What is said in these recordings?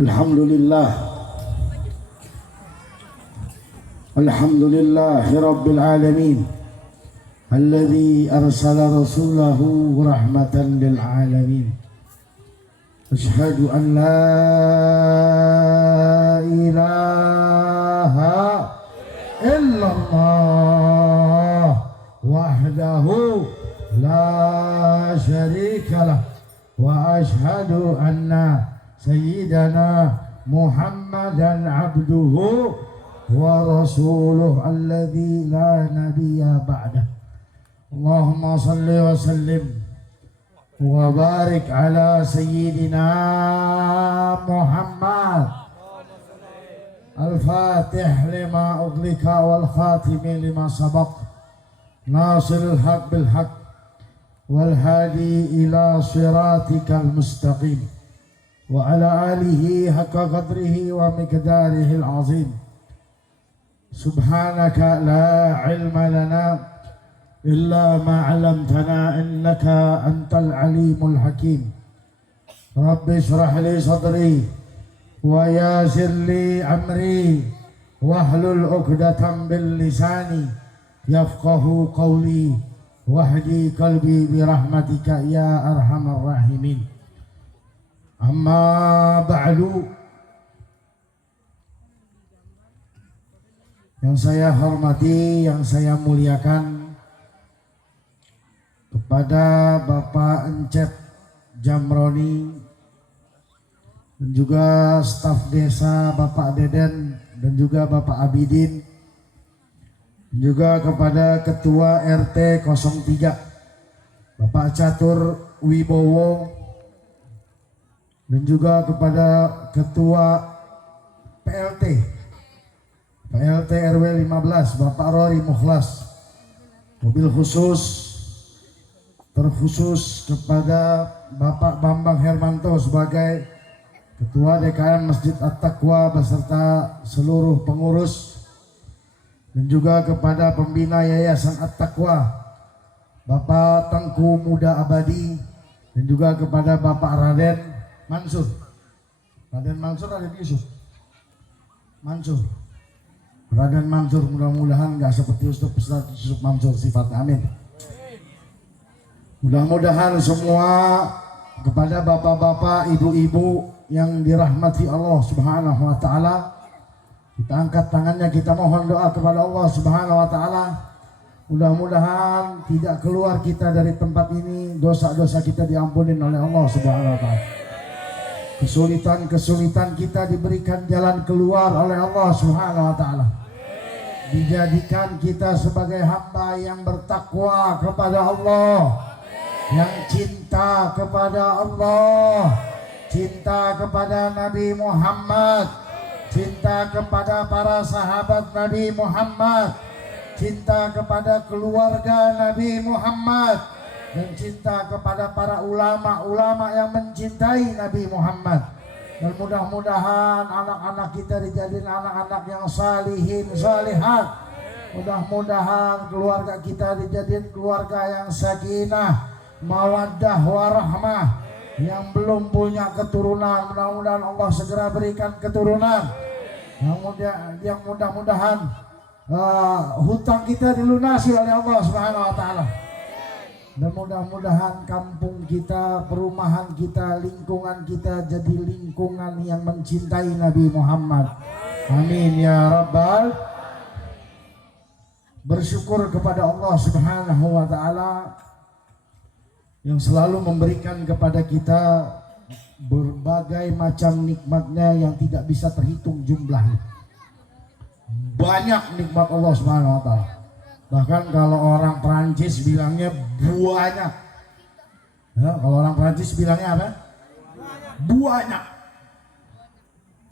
Alhamdulillahi Rabbil Alamin Alladhi arsala rasulahu rahmatan lil alamin. Ashhadu an la ilaha illallah wahdahu la syarika lah wa ashhadu anna sayyidana Muhammadan abduhu wa rasuluh alladhi la nabiyya ba'dah. Allahumma salli wa sallim wa barik ala sayyidina Muhammad al-fatih lima uglika wal khatimi lima sabaq nasiril haq bil haq wal hadi ila siratikal mustaqim wa ala alihi haqqa qadrihi wa miqdarihi al-azim. Subhanaka la ilma lana illa ma 'allamtana innaka antal alimul hakim. Rabbi shrah li sadri wa yassir li amri wahlul 'uqdatam bil lisani yafqahu qawli wahdi qalbi bi rahmatika ya arhamar rahimin. Amma ba'du. Yang saya hormati, yang saya muliakan, kepada Bapak Encep Jamroni dan juga staf desa Bapak Deden dan juga Bapak Abidin, juga kepada Ketua RT 03 Bapak Catur Wibowo, dan juga kepada Ketua PLT RW 15 Bapak Rory Mukhlas. Mobil khusus terkhusus kepada Bapak Bambang Hermanto sebagai Ketua DKM Masjid At-Taqwa beserta seluruh pengurus, dan juga kepada pembina Yayasan At-Taqwa Bapak Tengku Muda Abadi, dan juga kepada Bapak Raden Mansur. Raden Mansur ada Yusuf Mansur. Raden Mansur, mudah-mudahan nggak seperti Ustaz Yusuf Mansur sifatnya, amin. Mudah-mudahan semua kepada bapak-bapak, ibu-ibu yang dirahmati Allah Subhanahu wa taala, kita angkat tangannya, kita mohon doa kepada Allah Subhanahu wa taala. Mudah-mudahan tidak keluar kita dari tempat ini, dosa-dosa kita diampuni oleh Allah Subhanahu wa taala. Kesulitan-kesulitan kita diberikan jalan keluar oleh Allah Subhanahu wa taala. Dijadikan kita sebagai hamba yang bertakwa kepada Allah, yang cinta kepada Allah, cinta kepada Nabi Muhammad, cinta kepada para sahabat Nabi Muhammad, cinta kepada keluarga Nabi Muhammad, dan cinta kepada para ulama-ulama yang mencintai Nabi Muhammad. Dan mudah-mudahan anak-anak kita dijadikan anak-anak yang salihin, salihat. Mudah-mudahan keluarga kita dijadikan keluarga yang sakinah, mawaddah, warahmah. Yang belum punya keturunan, mudah-mudahan Allah segera berikan keturunan. Yang mudah-mudahan hutang kita dilunasi oleh Allah Subhanahu wa taala. Dan mudah-mudahan kampung kita, perumahan kita, lingkungan kita jadi lingkungan yang mencintai Nabi Muhammad. Amin ya Rabbal. Bersyukur kepada Allah Subhanahu wa taala yang selalu memberikan kepada kita berbagai macam nikmatnya yang tidak bisa terhitung jumlahnya. Banyak nikmat Allah Subhanahu wa taala. Bahkan kalau orang Perancis bilangnya banyak. Ya, kalau orang Perancis bilangnya apa? Banyak.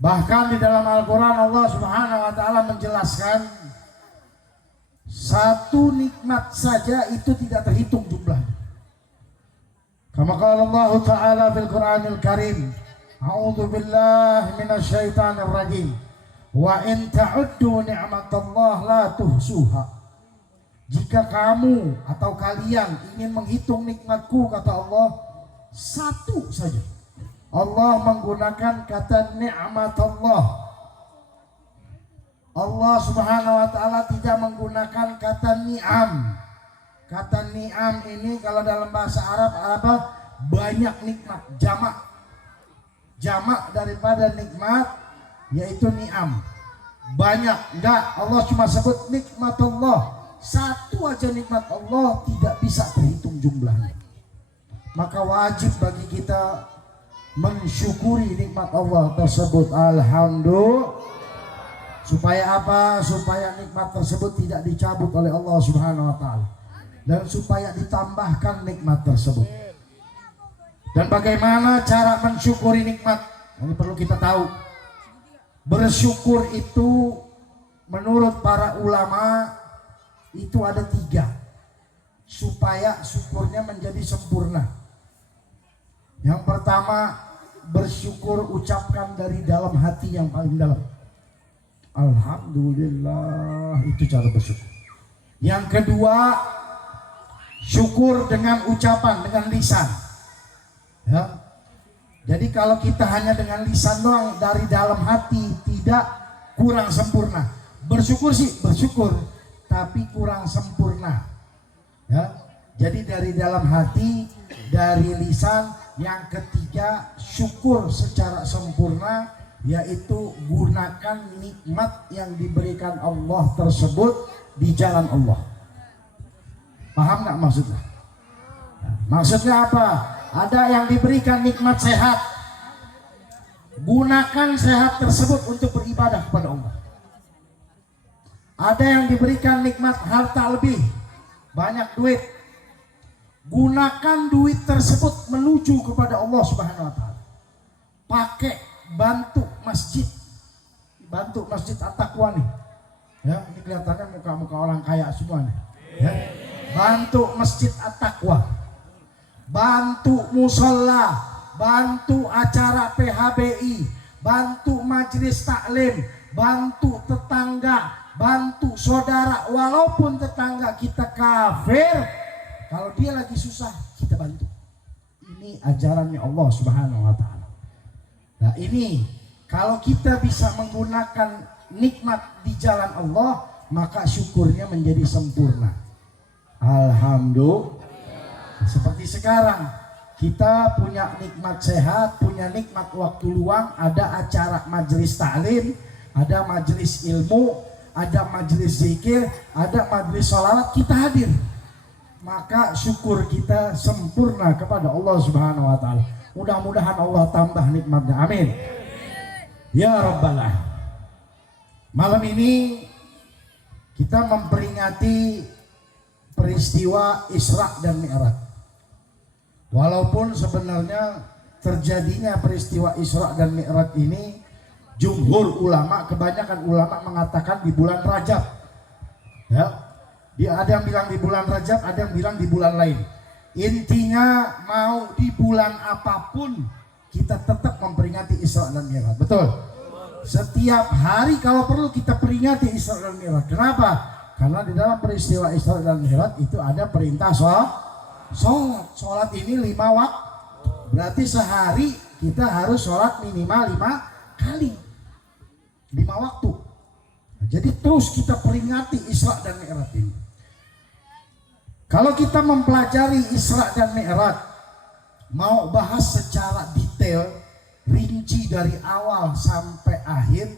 Bahkan di dalam Al-Quran Allah Subhanahu wa taala menjelaskan satu nikmat saja itu tidak terhitung jumlahnya. Kama qala Allah taala fil Qur'anil Karim, a'udzu billahi minasyaitonir rajim. Wa in ta'uddu ni'matallahi la tuhsuha. Jika kamu atau kalian ingin menghitung nikmatku, kata Allah, satu saja. Allah menggunakan kata ni'matullah. Allah Subhanahu wa taala tidak menggunakan kata ni'am. Kata ni'am ini kalau dalam bahasa Arab apa? Banyak nikmat, jamak. Jamak daripada nikmat yaitu ni'am. Banyak, enggak, Allah cuma sebut nikmatullah. Satu aja nikmat Allah tidak bisa terhitung jumlahnya. Maka wajib bagi kita mensyukuri nikmat Allah tersebut. Alhamdulillah. Supaya apa? Supaya nikmat tersebut tidak dicabut oleh Allah Subhanahu wa taala, dan supaya ditambahkan nikmat tersebut. Dan bagaimana cara mensyukuri nikmat? Ini perlu kita tahu. Bersyukur itu menurut para ulama itu ada 3 supaya syukurnya menjadi sempurna. Yang pertama, bersyukur ucapkan dari dalam hati yang paling dalam. Alhamdulillah, itu cara bersyukur. Yang kedua, syukur dengan ucapan, dengan lisan. Ya. Jadi kalau kita hanya dengan lisan doang dari dalam hati, tidak, kurang sempurna. Bersyukur sih bersyukur, tapi kurang sempurna. Ya. Jadi dari dalam hati, dari lisan. Yang ketiga, syukur secara sempurna, yaitu gunakan nikmat yang diberikan Allah tersebut di jalan Allah. Paham nggak maksudnya? Maksudnya apa? Ada yang diberikan nikmat sehat, gunakan sehat tersebut untuk beribadah kepada Allah. Ada yang diberikan nikmat harta lebih, banyak duit, gunakan duit tersebut menuju kepada Allah Subhanahu wa taala. Pakai bantu masjid At-Taqwa nih. Ya, ini kelihatannya muka-muka orang kaya semua nih. Ya. Bantu masjid At-Taqwa. Bantu musola, bantu acara PHBI, bantu majelis taklim, bantu tetangga, bantu saudara, walaupun tetangga kita kafir, kalau dia lagi susah, kita bantu. Ini ajarannya Allah Subhanahu wa taala. Nah, ini kalau kita bisa menggunakan nikmat di jalan Allah, maka syukurnya menjadi sempurna. Alhamdulillah. Seperti sekarang, kita punya nikmat sehat, punya nikmat waktu luang, ada acara majelis taklim, ada majelis ilmu, ada majelis zikir, ada majelis sholawat, kita hadir. Maka syukur kita sempurna kepada Allah Subhanahu wa taala. Mudah-mudahan Allah tambah nikmatnya. Amin. Ya Rabbal Alamin. Malam ini kita memperingati peristiwa Isra dan Mi'raj. Walaupun sebenarnya terjadinya peristiwa Isra dan Mi'raj ini, jumhur ulama, kebanyakan ulama mengatakan di bulan Rajab. Ya. Ada yang bilang di bulan Rajab, ada yang bilang di bulan lain. Intinya mau di bulan apapun kita tetap memperingati Isra dan Mi'raj. Betul? Setiap hari kalau perlu kita peringati Isra dan Mi'raj. Kenapa? Karena di dalam peristiwa Isra dan Mi'raj itu ada perintah sholat ini 5 waktu. Berarti sehari kita harus sholat minimal 5 kali, 5 waktu. Jadi terus kita peringati Isra dan Mi'raj ini. Kalau kita mempelajari Isra dan Mi'raj, mau bahas secara detail, rinci dari awal sampai akhir,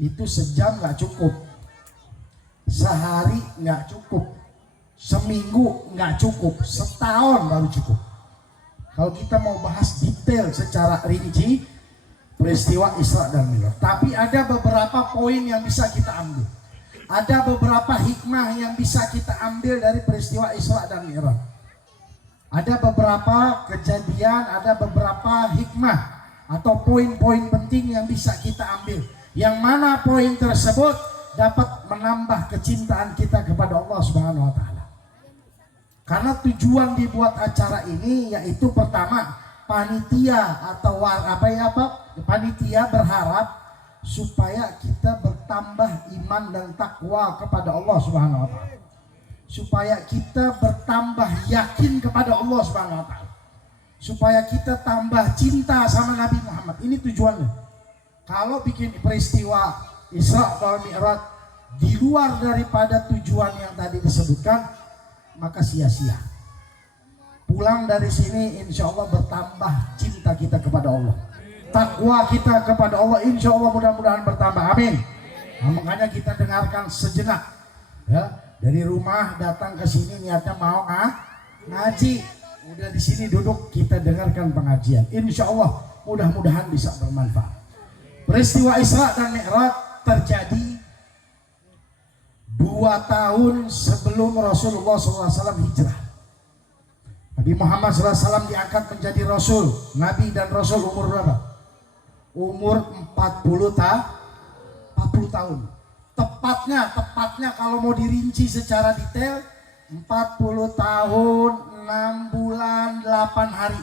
itu sejam nggak cukup, sehari nggak cukup, seminggu nggak cukup, setahun baru cukup. Kalau kita mau bahas detail secara rinci peristiwa Isra dan Mi'raj. Tapi ada beberapa poin yang bisa kita ambil. Ada beberapa hikmah yang bisa kita ambil dari peristiwa Isra dan Mi'raj. Ada beberapa kejadian, ada beberapa hikmah atau poin-poin penting yang bisa kita ambil. Yang mana poin tersebut dapat menambah kecintaan kita kepada Allah Subhanahu wa taala. Karena tujuan dibuat acara ini yaitu pertama, panitia atau panitia berharap supaya kita bertambah iman dan takwa kepada Allah Subhanahu wa taala. Supaya kita bertambah yakin kepada Allah Subhanahu wa taala. supaya kita tambah cinta sama Nabi Muhammad. Ini tujuannya. Kalau bikin peristiwa Isra wal Mi'raj di luar daripada tujuan yang tadi disebutkan, maka sia-sia. Pulang dari sini insya Allah bertambah cinta kita kepada Allah, takwa kita kepada Allah insya Allah mudah-mudahan bertambah, amin. Nah, makanya kita dengarkan sejenak ya, dari rumah datang ke sini niatnya mau ngaji, udah di sini duduk kita dengarkan pengajian, insya Allah mudah-mudahan bisa bermanfaat. Peristiwa Isra dan Mi'raj terjadi 2 tahun sebelum Rasulullah SAW hijrah. Nabi Muhammad SAW diangkat menjadi Rasul. Nabi dan Rasul umur berapa? Umur 40 tahun. Tepatnya kalau mau dirinci secara detail 40 tahun 6 bulan 8 hari.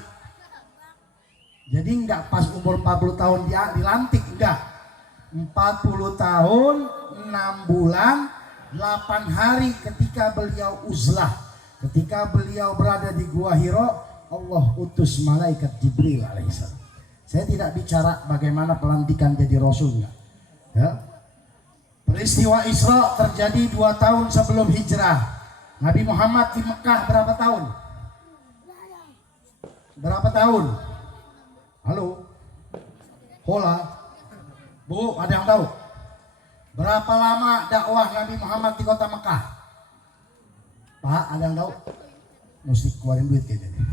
Jadi enggak pas umur 40 tahun dia dilantik, enggak. 40 tahun 6 bulan 8 hari ketika beliau uzlah, ketika beliau berada di Gua Hiro, Allah utus malaikat Jibril alaihissalam. Saya tidak bicara bagaimana pelantikan jadi Rasul, enggak ya. Peristiwa Isra terjadi 2 tahun sebelum hijrah. Nabi Muhammad di Mekah berapa tahun? Berapa tahun? Halo? Hola? Bu, ada yang tahu? Berapa lama dakwah Nabi Muhammad di kota Mekah? Pak, ada yang tahu? Mesti keluarin duit kayaknya.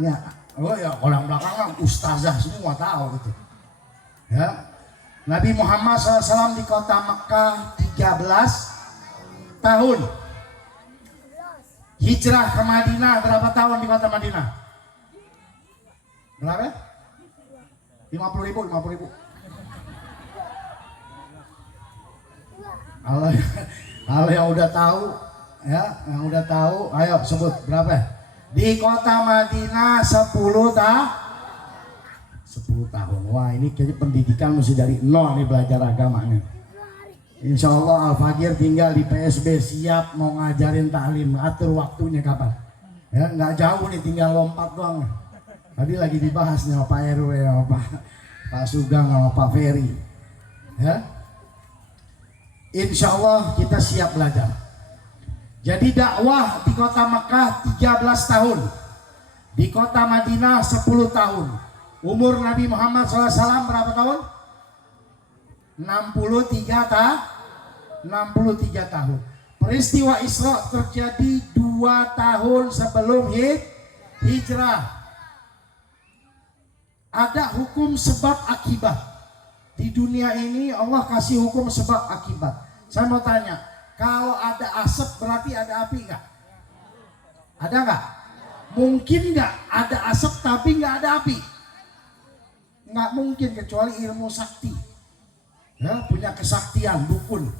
Ya, oh ya, orang belakang ustazah semua tahu gitu. Ya, Nabi Muhammad SAW di kota Mekah 13 tahun. Hijrah ke Madinah berapa tahun di kota Madinah? Berapa? 50.000. Kalau yang udah tahu, ya, yang udah tahu, ayo sebut berapa? Di kota Madinah 10 tahun. Wah, ini kayaknya pendidikan mesti dari nol nih belajar agamanya. Insya Allah Al-Fajir tinggal di PSB, siap mau ngajarin taklim, atur waktunya kapan. Ya, nggak jauh nih, tinggal lompat doang. Tadi lagi dibahas nih sama Pak RW, sama Pak Sugeng, sama Pak Ferry. Ya, insya Allah kita siap belajar. Jadi dakwah di kota Mekah 13 tahun, di kota Madinah 10 tahun. Umur Nabi Muhammad SAW berapa tahun? 63 tahun. Peristiwa Isra terjadi 2 tahun sebelum hijrah. Ada hukum sebab akibat. Di dunia ini Allah kasih hukum sebab akibat. Saya mau tanya, kalau ada asap berarti ada api enggak? Ada enggak? Mungkin enggak ada asap tapi enggak ada api? Enggak mungkin, kecuali ilmu sakti. Ya, punya kesaktian, dukun.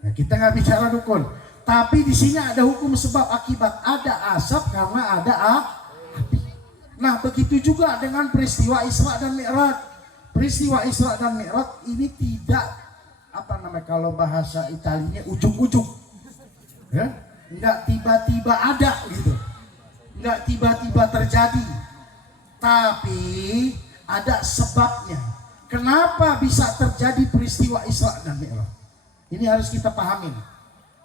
Nah, kita nggak bicara dukun. Tapi di sini ada hukum sebab akibat. Ada asap karena ada api. Nah, begitu juga dengan peristiwa Isra dan Mi'raj. Peristiwa Isra dan Mi'raj ini tidak, apa namanya kalau bahasa Italinya, ujung-ujung. Ya? Nggak tiba-tiba ada gitu. Nggak tiba-tiba terjadi. Tapi ada sebabnya. Kenapa bisa terjadi peristiwa Isra dan Mi'raj? Ini harus kita pahamin.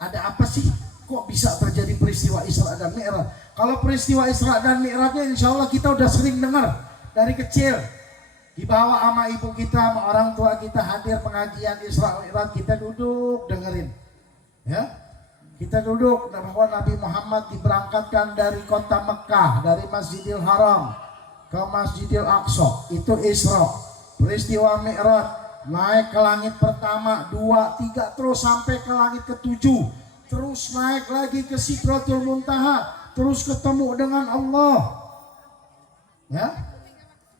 Ada apa sih? Kok bisa terjadi peristiwa Isra dan Mi'raj? Kalau peristiwa Isra dan Mi'rajnya insya Allah kita udah sering dengar dari kecil. Dibawa sama ibu kita, sama orang tua kita hadir pengajian Isra Mi'raj, kita duduk dengerin. Ya, kita duduk bahwa Nabi Muhammad diberangkatkan dari kota Mekah, dari Masjidil Haram ke Masjidil Aqsa, itu Isra. Peristiwa Mi'raj, naik ke langit pertama, 2, 3, terus sampai ke langit ke-7, terus naik lagi ke Sidratul Muntaha, terus ketemu dengan Allah. Ya,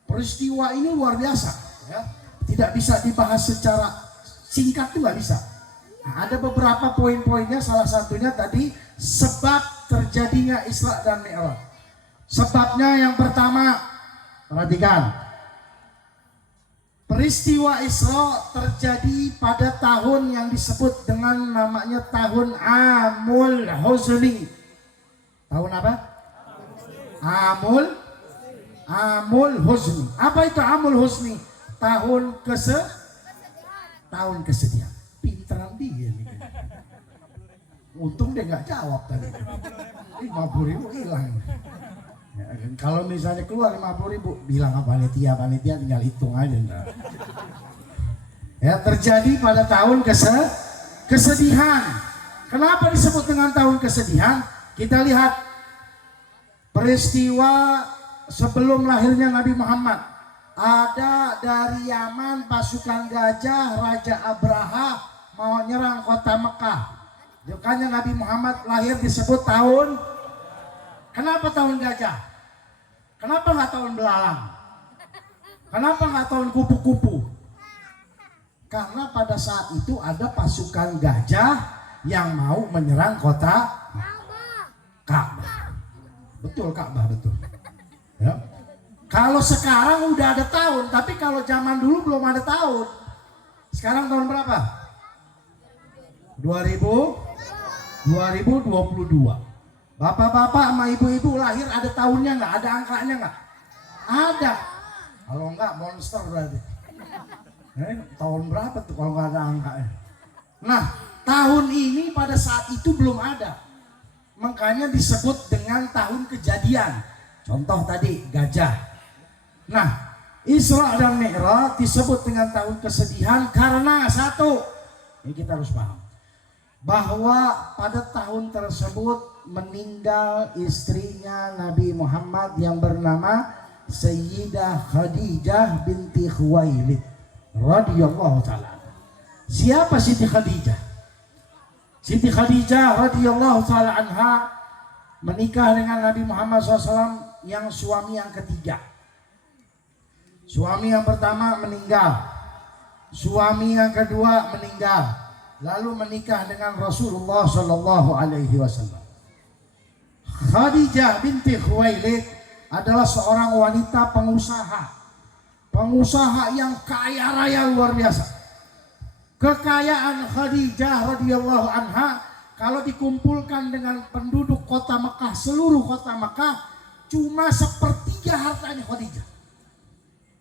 peristiwa ini luar biasa. Ya, tidak bisa dibahas secara singkat, itu nggak bisa. Nah, ada beberapa poin-poinnya, salah satunya tadi sebab terjadinya Isra dan Mi'raj. Sebabnya yang pertama, perhatikan. Peristiwa Isra terjadi pada tahun yang disebut dengan namanya tahun Amul Huzni. Tahun apa? Amul husni. Apa itu amul husni? Tahun kesedihan. Pinteran dia nih. Untung dia nggak jawab tadi. 50.000 hilang. Ya, kalau misalnya keluar 50.000, bilang apa panitia tinggal hitung aja. Ya, terjadi pada tahun kesedihan. Kenapa disebut dengan tahun kesedihan? Kita lihat peristiwa sebelum lahirnya Nabi Muhammad. Ada dari Yaman pasukan gajah, Raja Abraha mau nyerang kota Mekah. Makanya Nabi Muhammad lahir disebut tahun. Kenapa tahun gajah? Kenapa nggak tahun belalang? Kenapa nggak tahun kupu-kupu? Karena pada saat itu ada pasukan gajah yang mau menyerang kota Ka'bah. Betul, Ka'bah betul. Ya. Kalau sekarang udah ada tahun, tapi kalau zaman dulu belum ada tahun. Sekarang tahun berapa? 2022. Bapak-bapak sama ibu-ibu lahir ada tahunnya nggak? Ada angkanya nggak? Ada. Kalau nggak monster berarti. Tahun berapa tuh kalau nggak ada angkanya? Nah, tahun ini pada saat itu belum ada. Makanya disebut dengan tahun kejadian. Contoh tadi gajah. Nah, Isra dan Mi'raj disebut dengan tahun kesedihan karena satu, ini kita harus paham, bahwa pada tahun tersebut meninggal istrinya Nabi Muhammad yang bernama Sayyidah Khadijah binti Khuwailid radhiyallahu ta'ala. Siapa Siti Khadijah? Siti Khadijah radhiyallahu ta'ala anha menikah dengan Nabi Muhammad SAW yang suami yang ketiga. Suami yang pertama meninggal, suami yang kedua meninggal, lalu menikah dengan Rasulullah Shallallahu Alaihi Wasallam. Khadijah binti Khuwailid adalah seorang wanita pengusaha yang kaya raya luar biasa. Kekayaan Khadijah radhiyallahu anha kalau dikumpulkan dengan penduduk kota Mekah, seluruh kota Mekah, cuma sepertiga hartanya Khadijah.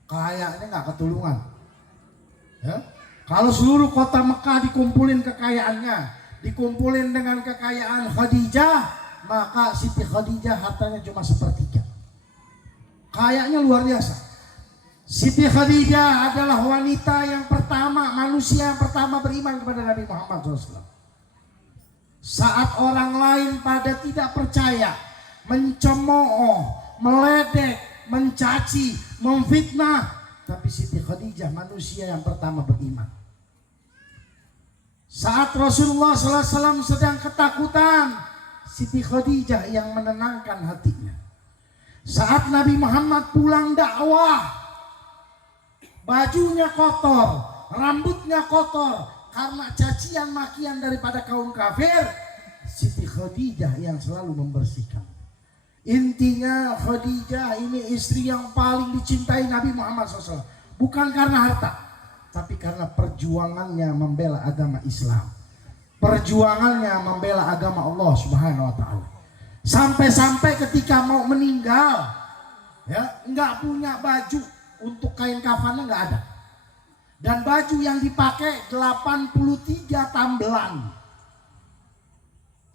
Kayaknya nggak ketulungan. Ya? Kalau seluruh kota Mekah dikumpulin kekayaannya, dikumpulin dengan kekayaan Khadijah, maka Siti Khadijah hartanya cuma sepertiga. Kayaknya luar biasa. Siti Khadijah adalah wanita yang pertama, manusia yang pertama beriman kepada Nabi Muhammad SAW. Saat orang lain pada tidak percaya, mencemooh, meledek, mencaci, memfitnah, tapi Siti Khadijah manusia yang pertama beriman. Saat Rasulullah SAW sedang ketakutan, Siti Khadijah yang menenangkan hatinya. Saat Nabi Muhammad pulang dakwah, bajunya kotor, rambutnya kotor karena cacian makian daripada kaum kafir, Siti Khadijah yang selalu membersihkan. Intinya Khadijah ini istri yang paling dicintai Nabi Muhammad SAW. Bukan karena harta, tapi karena perjuangannya membela agama Islam. Perjuangannya membela agama Allah Subhanahu wa Ta'ala. Sampai-sampai ketika mau meninggal, ya, nggak punya baju untuk kain kafannya, nggak ada. Dan baju yang dipakai 83 tambelan.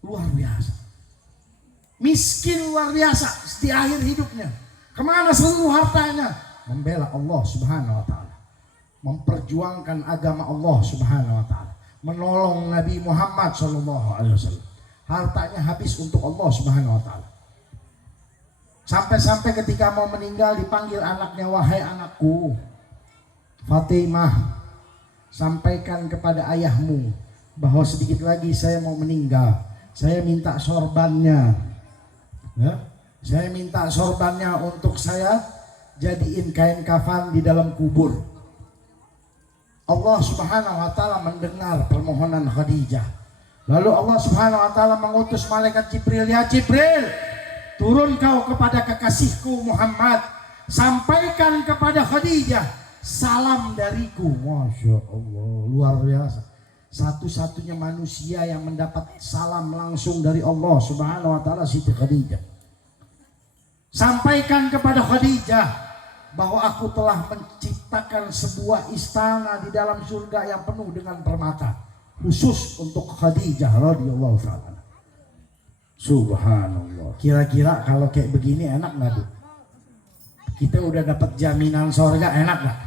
Luar biasa. Miskin luar biasa di akhir hidupnya. Kemana seluruh hartanya? Membela Allah Subhanahu wa Ta'ala, memperjuangkan agama Allah Subhanahu wa Ta'ala, menolong Nabi Muhammad Sallallahu Alaihi Wasallam. Hartanya habis untuk Allah Subhanahu wa Ta'ala. Sampai-sampai ketika mau meninggal dipanggil anaknya, wahai anakku Fatimah, sampaikan kepada ayahmu bahwa sedikit lagi saya mau meninggal. Saya minta sorbannya. Ya, saya minta sorbannya untuk saya jadiin kain kafan di dalam kubur. Allah Subhanahu wa Ta'ala mendengar permohonan Khadijah. Lalu Allah Subhanahu wa Ta'ala mengutus malaikat Jibril, ya Jibril, turun kau kepada kekasihku Muhammad, sampaikan kepada Khadijah salam dariku. Masya Allah, luar biasa. Satu-satunya manusia yang mendapat salam langsung dari Allah Subhanahu wa Ta'ala Siti Khadijah. Sampaikan kepada Khadijah bahwa aku telah menciptakan sebuah istana di dalam surga yang penuh dengan permata, khusus untuk Khadijah radhiyallahu ta'ala. Subhanallah. Kira-kira kalau kayak begini enak nggak tuh? Kita udah dapat jaminan surga, enak nggak?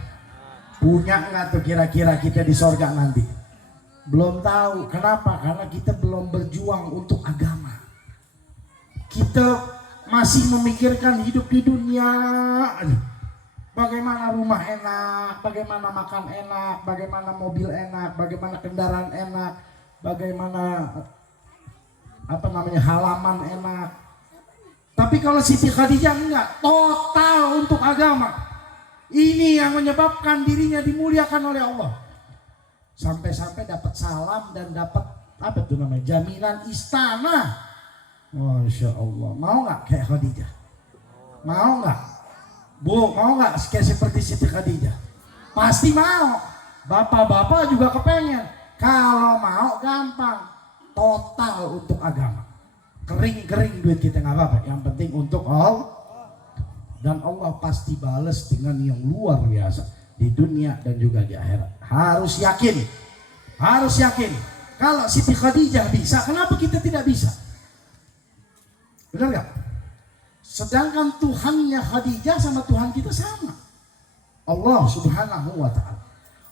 Punya nggak tuh kira-kira kita di surga nanti? Belum tahu. Kenapa? Karena kita belum berjuang untuk agama. Kita masih memikirkan hidup di dunia. Bagaimana rumah enak, bagaimana makan enak, bagaimana mobil enak, bagaimana kendaraan enak, bagaimana halaman enak. Tapi kalau Siti Khadijah enggak, total untuk agama. Ini yang menyebabkan dirinya dimuliakan oleh Allah. Sampai-sampai dapat salam dan dapat jaminan istana. Masya Allah. Mau nggak kayak Khadijah? Mau nggak? Bu, mau nggak kayak seperti Siti Khadijah? Pasti mau. Bapak-bapak juga kepengen. Kalau mau gampang. Total untuk agama. Kering-kering duit kita nggak apa-apa. Yang penting untuk Allah. Dan Allah pasti balas dengan yang luar biasa. Di dunia dan juga di akhirat. Harus yakin. Harus yakin. Kalau Siti Khadijah bisa, kenapa kita tidak bisa? Benar gak? Sedangkan Tuhannya Khadijah sama Tuhan kita sama. Allah subhanahu wa ta'ala.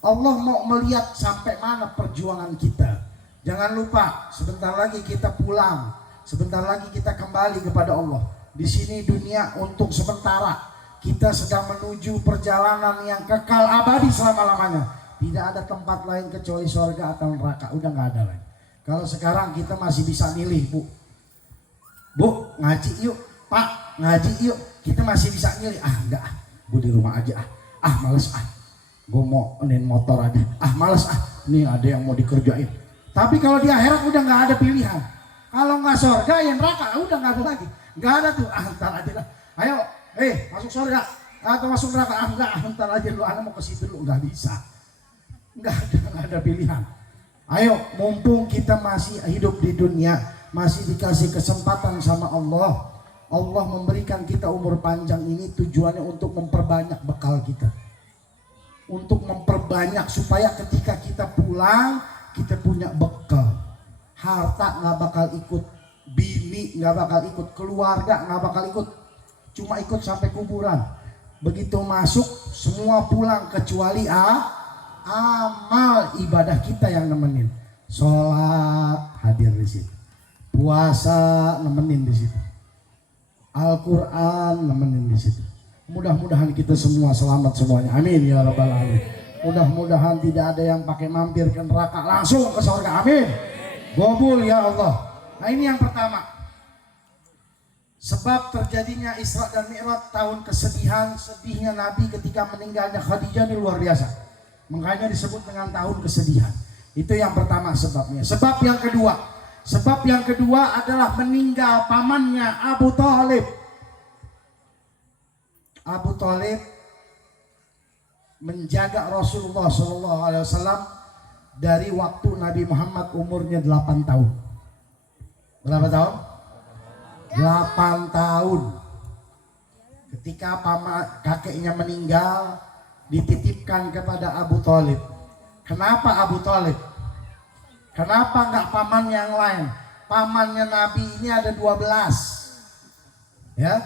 Allah mau melihat sampai mana perjuangan kita. Jangan lupa, sebentar lagi kita pulang. Sebentar lagi kita kembali kepada Allah. Di sini dunia untuk sementara. Kita sedang menuju perjalanan yang kekal abadi selama-lamanya. Tidak ada tempat lain kecuali surga atau neraka. Udah gak ada lagi. Kalau sekarang kita masih bisa milih, Bu. Bu, ngaji yuk. Pak, ngaji yuk. Kita masih bisa milih. Enggak, gue di rumah aja. Males. Gue mau nenin motor aja. Males. Nih ada yang mau dikerjain. Tapi kalau di akhirat udah gak ada pilihan. Kalau gak surga ya neraka, udah gak ada lagi. Gak ada tuh, ntar aja lah. Ayo, masuk surga atau masuk neraka. Enggak, ntar aja lu, anak mau ke situ lu. Gak bisa. Gak ada pilihan. Ayo, mumpung kita masih hidup di dunia, masih dikasih kesempatan sama Allah. Allah memberikan kita umur panjang ini tujuannya untuk memperbanyak bekal kita. Untuk memperbanyak supaya ketika kita pulang, kita punya bekal. Harta gak bakal ikut, bini gak bakal ikut, keluarga gak bakal ikut. Cuma ikut sampai kuburan. Begitu masuk, semua pulang kecuali amal ibadah kita yang nemenin. Sholat hadir di situ. Puasa nemenin di situ. Al-Quran nemenin di situ. Mudah-mudahan kita semua selamat semuanya. Amin ya rabbal alamin. Mudah-mudahan tidak ada yang pakai mampir ke neraka, langsung ke surga. Amin. Gobul ya Allah. Nah ini yang pertama. Sebab terjadinya Isra dan Mi'raj, tahun kesedihan, sedihnya Nabi ketika meninggalnya Khadijah ini luar biasa. Makanya disebut dengan tahun kesedihan. Itu yang pertama sebabnya. Sebab yang kedua adalah meninggal pamannya Abu Thalib. Abu Thalib menjaga Rasulullah SAW dari waktu Nabi Muhammad umurnya 8 tahun. Berapa tahun? 8 tahun. Ketika kakeknya meninggal, dititipkan kepada Abu Thalib. Kenapa Abu Thalib? Kenapa enggak paman yang lain? Pamannya Nabi ini ada 12. Ya.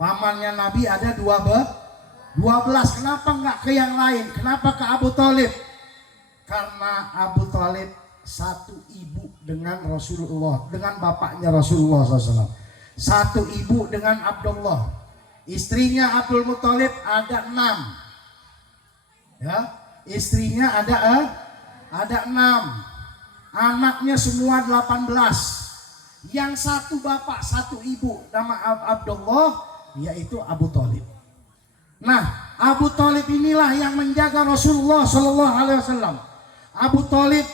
Pamannya Nabi ada 12. Kenapa enggak ke yang lain? Kenapa ke Abu Thalib? Karena Abu Thalib satu ibu dengan Rasulullah, dengan bapaknya Rasulullah SAW. Satu ibu dengan Abdullah. Istrinya Abdul Muthalib ada 6. Ya, istrinya ada 6. Anaknya semua 18. Yang satu bapak, satu ibu, nama Abdullah, yaitu Abu Thalib. Nah, Abu Thalib inilah yang menjaga Rasulullah SAW. Abu Thalib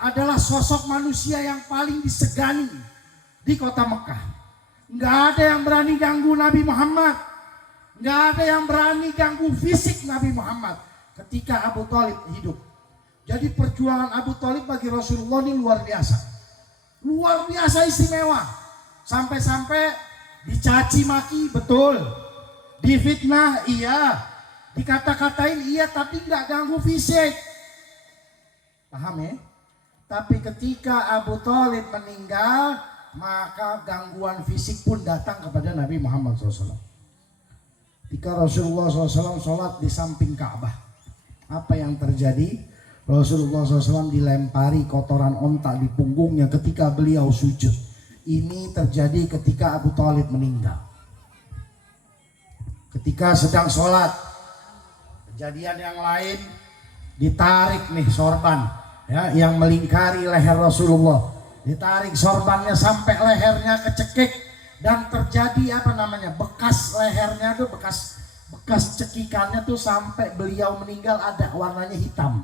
adalah sosok manusia yang paling disegani di kota Mekah. Nggak ada yang berani ganggu Nabi Muhammad. Nggak ada yang berani ganggu fisik Nabi Muhammad ketika Abu Thalib hidup. Jadi perjuangan Abu Thalib bagi Rasulullah ini luar biasa. Luar biasa istimewa. Sampai-sampai Dicaci maki betul, difitnah iya, dikata-katain iya, tapi nggak ganggu fisik. Paham ya? Tapi ketika Abu Thalib meninggal, maka gangguan fisik pun datang kepada Nabi Muhammad SAW. Ketika Rasulullah SAW sholat di samping Ka'bah, apa yang terjadi? Rasulullah SAW dilempari kotoran onta di punggungnya ketika beliau sujud. Ini terjadi ketika Abu Thalib meninggal. Ketika sedang sholat, kejadian yang lain, ditarik nih sorban, ya, yang melingkari leher Rasulullah. Ditarik sorbannya sampai lehernya kecekik dan terjadi bekas lehernya tuh, bekas cekikannya tuh sampai beliau meninggal ada warnanya hitam.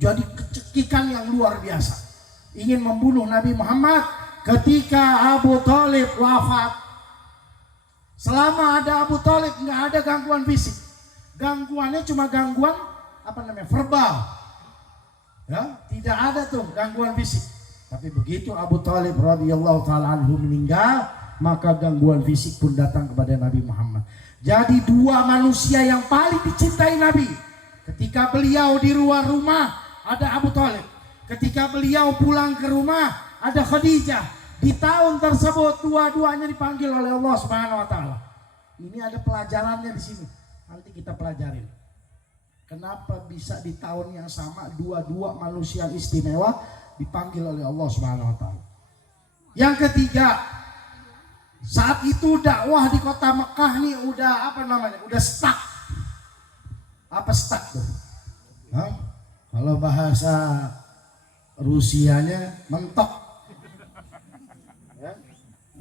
Jadi kecekikan yang luar biasa, ingin membunuh Nabi Muhammad. Ketika Abu Thalib wafat, selama ada Abu Thalib nggak ada gangguan fisik. Gangguannya cuma gangguan verbal, ya, tidak ada tuh gangguan fisik. Tapi begitu Abu Thalib radhiyallahu taala anhu meninggal, maka gangguan fisik pun datang kepada Nabi Muhammad. Jadi dua manusia yang paling dicintai Nabi, ketika beliau di luar rumah ada Abu Thalib, ketika beliau pulang ke rumah ada Khadijah. Di tahun tersebut dua-duanya dipanggil oleh Allah Subhanahu wa taala. Ini ada pelajarannya di sini. Nanti kita pelajarin. Kenapa bisa di tahun yang sama dua-dua manusia istimewa dipanggil oleh Allah Subhanahu wa taala. Yang ketiga, saat itu dakwah di kota Mekah nih udah udah stuck. Apa stuck tuh? Kalau bahasa Rusianya mentok.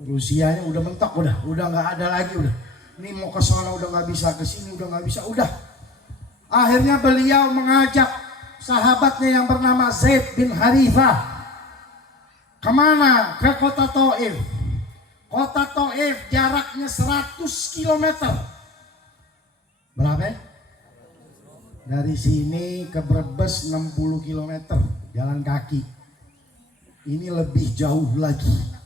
Rusianya udah mentok, udah nggak ada lagi, udah. Ini mau ke sana udah nggak bisa, ke sini udah nggak bisa, udah. Akhirnya beliau mengajak sahabatnya yang bernama Zaid bin Harithah. Kemana? Ke kota Thaif. Kota Thaif jaraknya 100 km. Berapa? Dari sini ke Brebes 60 km jalan kaki. Ini lebih jauh lagi.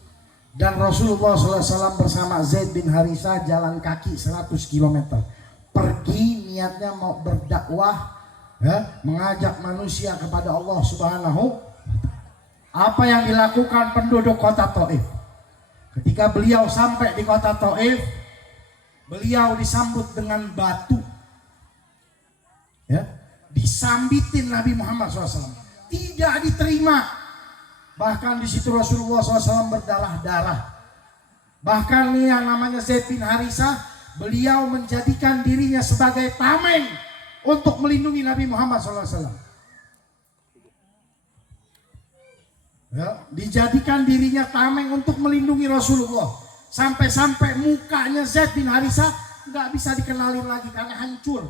Dan Rasulullah SAW bersama Zaid bin Harithah jalan kaki 100 km. Pergi niatnya mau berdakwah, ya, mengajak manusia kepada Allah Subhanahu. Apa yang dilakukan penduduk kota Thaif? Ketika beliau sampai di kota Thaif, beliau disambut dengan batu, ya, disambitin Nabi Muhammad SAW. Tidak diterima. Bahkan di situ Rasulullah SAW berdarah-darah. Bahkan nih yang namanya Zaid bin Harithah, beliau menjadikan dirinya sebagai tameng untuk melindungi Nabi Muhammad SAW. Ya, dijadikan dirinya tameng untuk melindungi Rasulullah. Sampai-sampai mukanya Zaid bin Harithah nggak bisa dikenalin lagi karena hancur.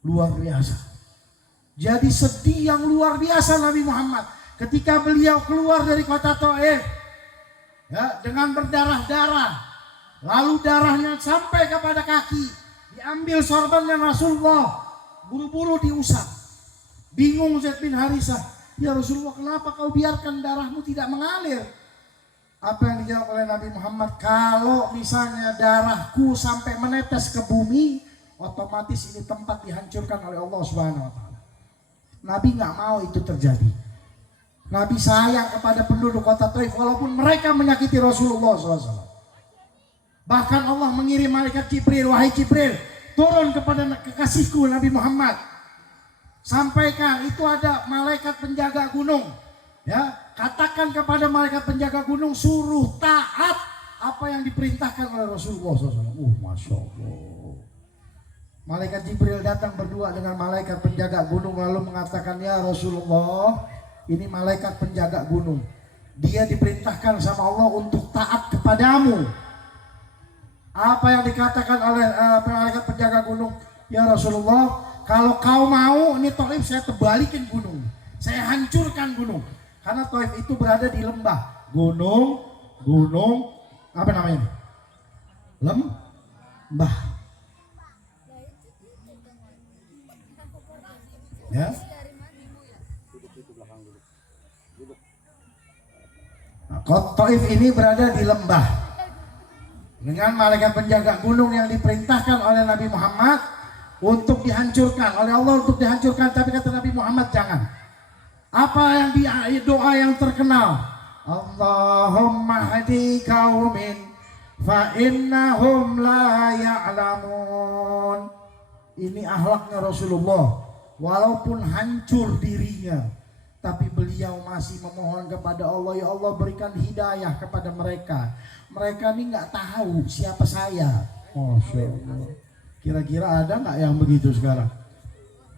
Luar biasa. Jadi sedih yang luar biasa Nabi Muhammad. Ketika beliau keluar dari kota Thaif, ya, dengan berdarah-darah, lalu darahnya sampai kepada kaki, diambil sorbannya Rasulullah, buru-buru diusap. Bingung Zaid bin Harithah, ya Rasulullah, kenapa kau biarkan darahmu tidak mengalir? Apa yang dijawab oleh Nabi Muhammad? Kalau misalnya darahku sampai menetes ke bumi, otomatis ini tempat dihancurkan oleh Allah Subhanahu wa taala. Nabi nggak mau itu terjadi. Nabi sayang kepada penduduk kota Thaif walaupun mereka menyakiti Rasulullah SAW. Bahkan Allah mengirim malaikat Jibril, wahai Jibril, turun kepada kekasihku Nabi Muhammad. Sampaikan itu ada malaikat penjaga gunung. Ya, katakan kepada malaikat penjaga gunung suruh taat apa yang diperintahkan oleh Rasulullah SAW. Masya Allah. Malaikat Jibril datang berdua dengan malaikat penjaga gunung lalu mengatakan, ya Rasulullah, ini malaikat penjaga gunung. Dia diperintahkan sama Allah untuk taat kepadamu. Apa yang dikatakan oleh malaikat penjaga gunung? Ya Rasulullah, kalau kau mau, ini Thaif saya terbalikin gunung. Saya hancurkan gunung. Karena Thaif itu berada di lembah. Gunung, apa namanya? Lembah. Ya. Thaif ini berada di lembah. dengan malaikat penjaga gunung yang diperintahkan oleh Nabi Muhammad untuk dihancurkan oleh Allah, untuk dihancurkan. Tapi kata Nabi Muhammad, jangan. Apa yang doa yang terkenal? Allahumma hadi qaumin fa innahum la ya'lamun. Ini akhlaknya Rasulullah. Walaupun hancur dirinya, tapi beliau masih memohon kepada Allah, ya Allah berikan hidayah kepada mereka. Mereka ini nggak tahu siapa saya. Masya Allah. Kira-kira ada nggak yang begitu sekarang?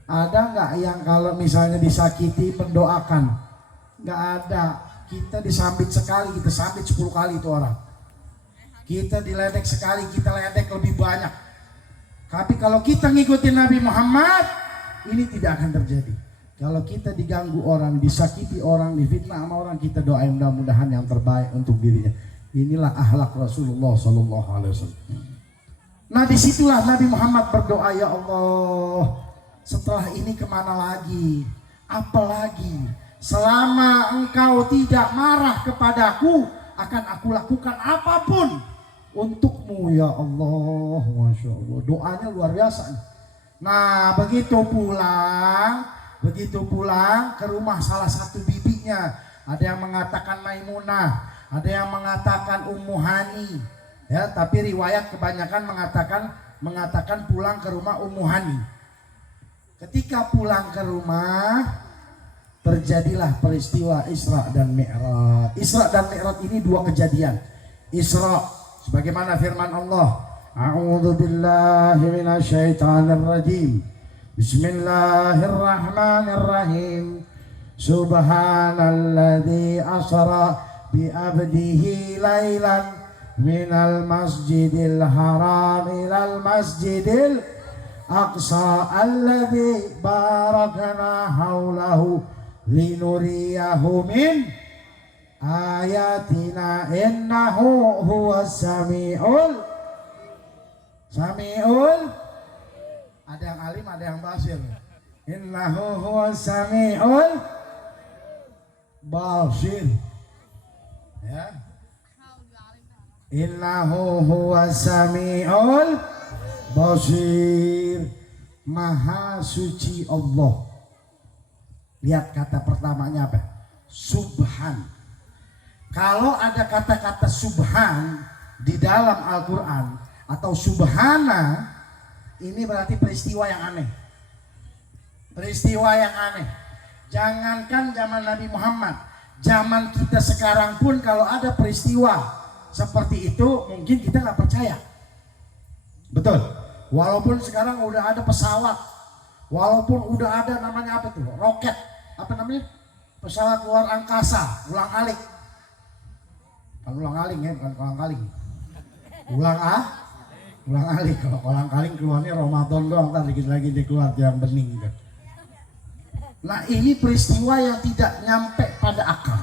Ada nggak yang kalau misalnya disakiti mendoakan? Nggak ada. Kita disambit sekali, kita sambit 10 kali itu orang. Kita diledek sekali, kita ledek lebih banyak. Tapi kalau kita ngikutin Nabi Muhammad, ini tidak akan terjadi. Kalau kita diganggu orang, disakiti orang, difitnah sama orang, kita doain mudah-mudahan yang terbaik untuk dirinya. Inilah akhlak Rasulullah Sallallahu Alaihi Wasallam. Nah disitulah Nabi Muhammad berdoa, ya Allah, setelah ini kemana lagi? Apalagi selama engkau tidak marah kepadaku, akan aku lakukan apapun untukmu ya Allah. Masya Allah, doanya luar biasa. Nah begitu pulang ke rumah salah satu bibinya, ada yang mengatakan Maimunah, ada yang mengatakan Ummu Hani, ya, tapi riwayat kebanyakan mengatakan pulang ke rumah Ummu Hani. Ketika pulang ke rumah, terjadilah peristiwa Isra dan Mi'raj. Isra dan Mi'raj ini dua kejadian. Isra sebagaimana firman Allah, A'udzu billahi minasyaitonir rajim. Bismillahirrahmanirrahim. Subhanalladzi asra bi abdihi lailan minal masjidil haram ilal masjidil aqsa alladzi barakna haulahu linuriyahu min ayatina innahu huwas samiul. Ada yang alim, ada yang basir. Innahu huwas samiul basir. Ya. Innahu huwas samiul basir. Maha suci Allah. Lihat kata pertamanya apa? Subhan. Kalau ada kata-kata subhan di dalam Al-Quran atau subhana, ini berarti peristiwa yang aneh. Peristiwa yang aneh. Jangankan zaman Nabi Muhammad, zaman kita sekarang pun kalau ada peristiwa seperti itu mungkin kita nggak percaya. Betul. Walaupun sekarang udah ada pesawat, walaupun udah ada namanya apa tuh, roket, apa namanya, pesawat luar angkasa, ulang-alik. Bukan ulang-aling ya, bukan ulang-aling. Ulang-alik. Kalau ulang-aling keluarnya Ramadan doang, ntar dikit lagi dia keluar yang bening. Nah ini peristiwa yang tidak nyampe pada akal.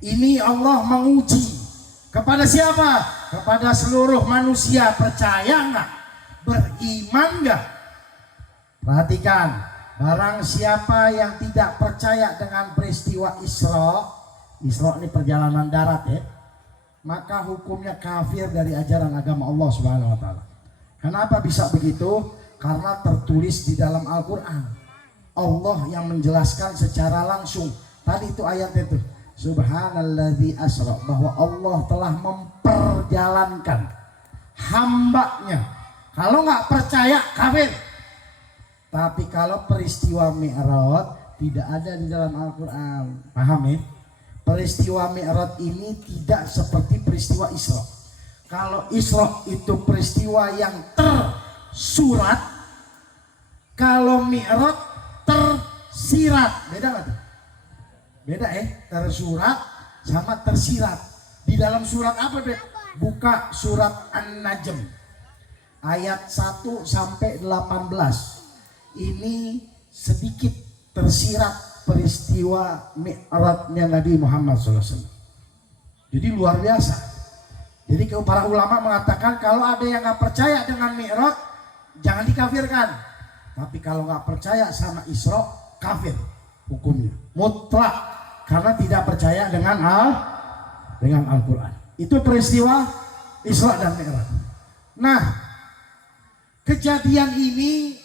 Ini Allah menguji kepada siapa? Kepada seluruh manusia. Percaya nggak? Beriman nggak? Perhatikan, barang siapa yang tidak percaya dengan peristiwa Isra ini perjalanan darat ya, maka hukumnya kafir dari ajaran agama Allah Subhanahu wa taala. Kenapa bisa begitu? Karena tertulis di dalam Al-Qur'an. Allah yang menjelaskan secara langsung. Tadi itu ayat itu. Subhanalladzi asra, bahwa Allah telah memperjalankan hambanya. Kalau nggak percaya kafir. Tapi kalau peristiwa Mi'raj tidak ada di dalam Al-Qur'an. Paham ya? Peristiwa Mi'raj ini tidak seperti peristiwa Isra. Kalau Isra itu peristiwa yang tersurat, kalau Mi'raj tersirat. Beda nggak tuh? Beda ya, tersurat sama tersirat. Di dalam surat apa deh? Buka surat An-Najm ayat 1 sampai 18. Ini sedikit tersirat peristiwa Mi'rajnya Nabi Muhammad SAW. Jadi luar biasa. Jadi para ulama mengatakan kalau ada yang nggak percaya dengan Mi'raj, jangan dikafirkan. Tapi kalau nggak percaya sama Isra, kafir hukumnya mutlak, karena tidak percaya dengan Al-Quran. Itu peristiwa Isra dan Mi'raj. Nah, kejadian ini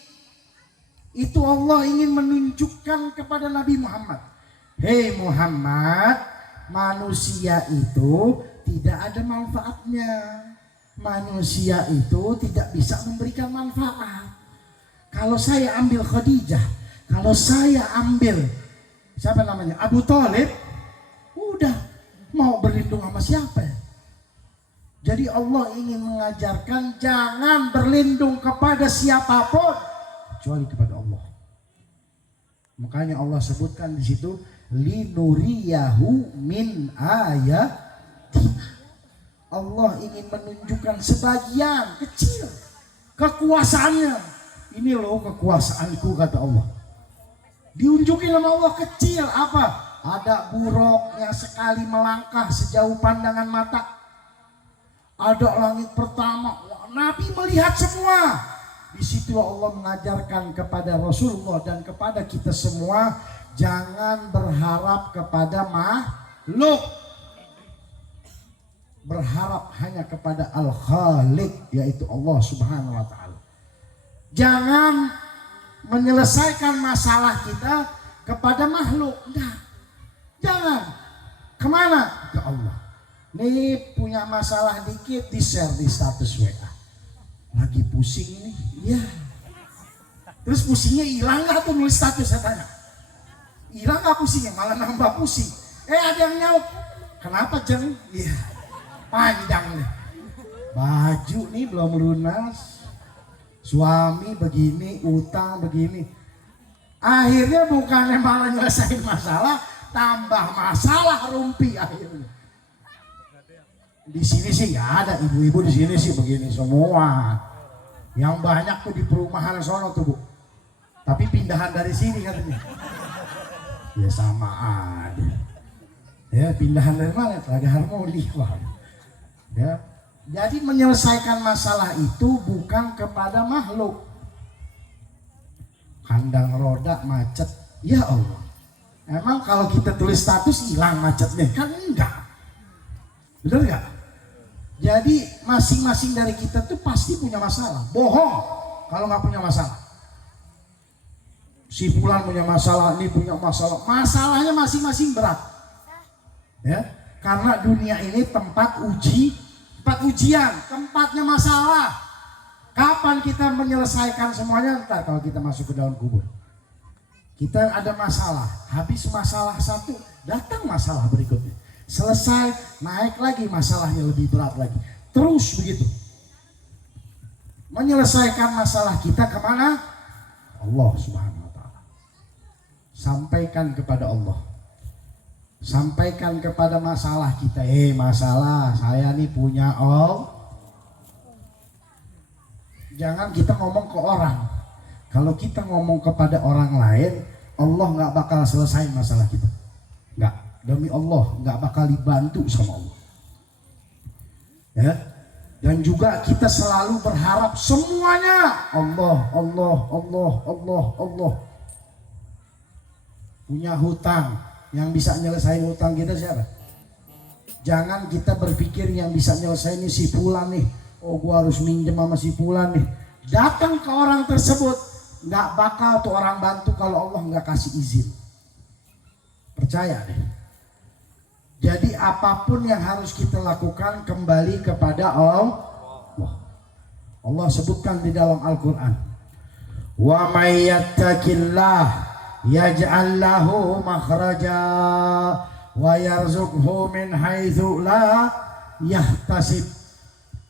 itu Allah ingin menunjukkan kepada Nabi Muhammad. Hei Muhammad, manusia itu tidak ada manfaatnya. Manusia itu tidak bisa memberikan manfaat. Kalau saya ambil Khadijah, kalau saya ambil siapa namanya, Abu Thalib, udah mau berlindung sama siapa ya? Jadi Allah ingin mengajarkan jangan berlindung kepada siapapun kecuali kepada Allah. Makanya Allah sebutkan di situ linuriyahu min ayati. Allah ingin menunjukkan sebagian kecil kekuasaannya. Ini loh kekuasaanku, kata Allah. Diunjukin sama Allah kecil apa? Ada buruk yang sekali melangkah sejauh pandangan mata. Ada langit pertama, Nabi melihat semua. Di situ Allah mengajarkan kepada Rasulullah dan kepada kita semua, jangan berharap kepada makhluk. Berharap hanya kepada Al-Khaliq, yaitu Allah Subhanahu wa taala. Jangan menyelesaikan masalah kita kepada makhluk. Enggak. Jangan. Kemana? Ke Allah. Nih punya masalah dikit, di-share di status WA. Lagi pusing nih, iya. Terus pusingnya hilang gak tuh nulis status, saya tanya. Hilang gak pusingnya, malah nambah pusing. Ada yang nyaut. Kenapa Jeng? Iya, panjang nih. Baju nih belum lunas. Suami begini, utang begini. Akhirnya bukannya malah nyelesain masalah, tambah masalah rumpi akhirnya. Di sini sih nggak ada ibu-ibu, di sini sih begini semua. Yang banyak tuh di perumahan sono tuh Bu. Tapi pindahan dari sini katanya. Ya sama aja. Ya pindahan dari mana? Lagi harmoni. Ya. Jadi menyelesaikan masalah itu bukan kepada makhluk. Kandang roda macet, ya Allah. Emang kalau kita tulis status hilang macetnya? Kan enggak. Bener nggak? Jadi masing-masing dari kita tuh pasti punya masalah. Bohong kalau nggak punya masalah. Si fulan punya masalah, ini punya masalah. Masalahnya masing-masing berat. Ya, karena dunia ini tempat ujian, tempatnya masalah. Kapan kita menyelesaikan semuanya? Entar kalau kita masuk ke dalam kubur. Kita ada masalah, habis masalah satu, datang masalah berikutnya. Selesai, naik lagi masalahnya lebih berat lagi. Terus begitu. Menyelesaikan masalah kita kemana? Allah Subhanahu wa ta'ala. Sampaikan kepada Allah. Sampaikan kepada masalah kita. Masalah saya nih punya Allah. Jangan kita ngomong ke orang. Kalau kita ngomong kepada orang lain, Allah gak bakal selesai masalah kita. Gak. Demi Allah nggak bakal dibantu sama Allah. Ya. Dan juga kita selalu berharap semuanya Allah. Punya hutang, yang bisa nyelesain hutang kita siapa? Jangan kita berpikir yang bisa nyelesain ini si fulan nih. Oh gua harus minjem sama si fulan nih. Datang ke orang tersebut, nggak bakal tuh orang bantu kalau Allah nggak kasih izin. Percaya deh. Jadi apapun yang harus kita lakukan kembali kepada Allah. Allah sebutkan di dalam Al-Quran. Wa may yattaqillah yaj'al lahu makhraja wa yarzuqhu min haitsu la yahtasib.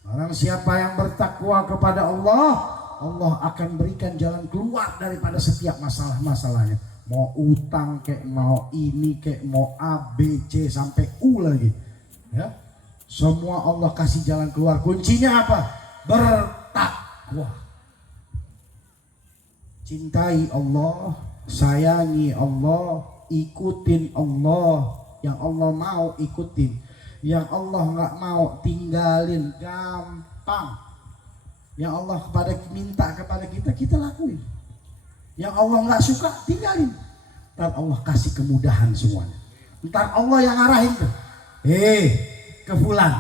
Barang siapa yang bertakwa kepada Allah, Allah akan berikan jalan keluar daripada setiap masalah-masalahnya. Mau utang kayak mau ini kayak mau A, B, C sampai U lagi. Ya. Semua Allah kasih jalan keluar. Kuncinya apa? Bertakwa. Cintai Allah, sayangi Allah, ikutin Allah. Yang Allah mau ikutin. Yang Allah nggak mau tinggalin, gampang. Yang Allah minta kepada kita, kita lakuin. Yang Allah nggak suka, tinggalin. Ntar Allah kasih kemudahan semuanya. Ntar Allah yang arahin tuh. Ke fulan.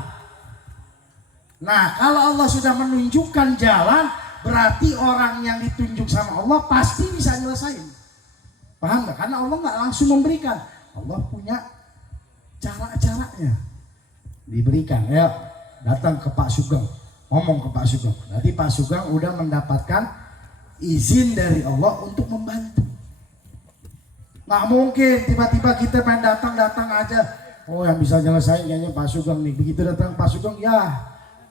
Nah, kalau Allah sudah menunjukkan jalan, berarti orang yang ditunjuk sama Allah pasti bisa nyelesain. Paham nggak? Karena Allah nggak langsung memberikan. Allah punya cara-caranya diberikan. Ya, datang ke Pak Sugeng, ngomong ke Pak Sugeng. Nanti Pak Sugeng udah mendapatkan izin dari Allah untuk membantu. Nggak mungkin tiba-tiba kita main datang aja. Oh, yang bisa nyelesain kayaknya Pak Sugeng nih. Begitu datang Pak Sugeng, ya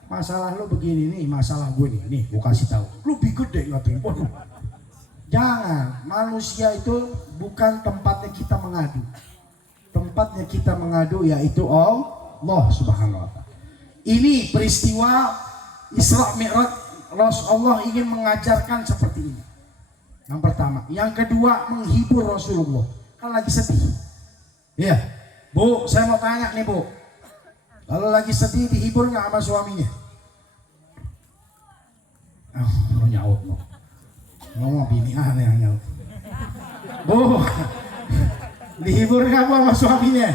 masalah lu begini nih, masalah gue nih gue kasih tahu. Lu bigot deh ngatain. Waduh. Jangan, manusia itu bukan tempatnya kita mengadu. Tempatnya kita mengadu yaitu Allah Subhanahu wa taala. Ini peristiwa Isra Mi'raj, Rasulullah ingin mengajarkan seperti ini. Yang pertama, yang kedua menghibur Rasulullah. Kan lagi sedih. Iya. Bu, saya mau tanya nih, Bu. Kalau lagi sedih dihibur nggak sama suaminya? Oh, nyaut loh. Ngomong bini aneh yang nyaut. Bu, dihibur nggak Bu sama suaminya?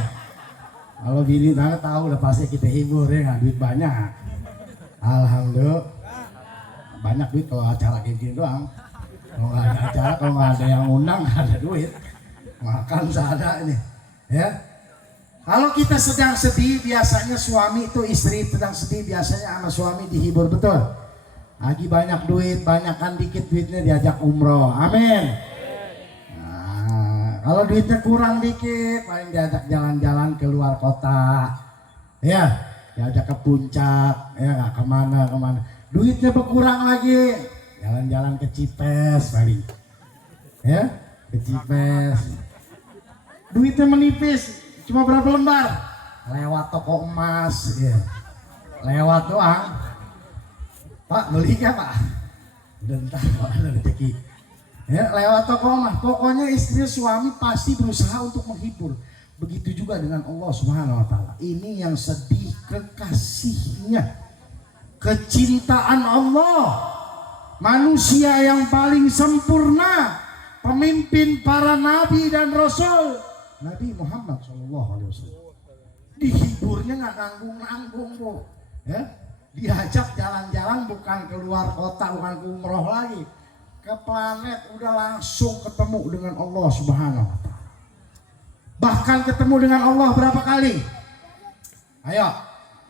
Kalau bini nanya tahu udah pasti kita hibur ya, nggak duit banyak. Alhamdulillah. Banyak duit kalau acara gini doang. Kalau nggak ada acara, kalau nggak ada yang undang nggak ada duit. Makan seadanya, ya. Kalau kita sedang sedih, biasanya suami itu istri sedang sedih, biasanya sama suami dihibur, betul. Lagi banyak duit, banyakkan dikit duitnya diajak umroh, amin. Nah, kalau duitnya kurang dikit, paling diajak jalan-jalan ke luar kota, ya, diajak ke puncak, ya nggak kemana. Duitnya berkurang lagi, jalan-jalan ke Cipes paling, ya, ke Cipes. Duitnya menipis. Cuma berapa lembar? Lewat toko emas, ya. Lewat doang. Pak, beli nggak Pak? Udah entar Pak, ada rezeki. Ya, lewat toko emas. Pokoknya istri suami pasti berusaha untuk menghibur. Begitu juga dengan Allah Subhanahu wa taala. Ini yang sedih kekasihnya. Kecintaan Allah. Manusia yang paling sempurna, pemimpin para nabi dan rasul. Nabi Muhammad SAW dihiburnya nggak nanggung-nanggung, Bu, ya. Diajak jalan-jalan bukan keluar kota, bukan ke umroh lagi, ke planet, udah langsung ketemu dengan Allah Subhanahu wa taala. Bahkan ketemu dengan Allah berapa kali? Ayo,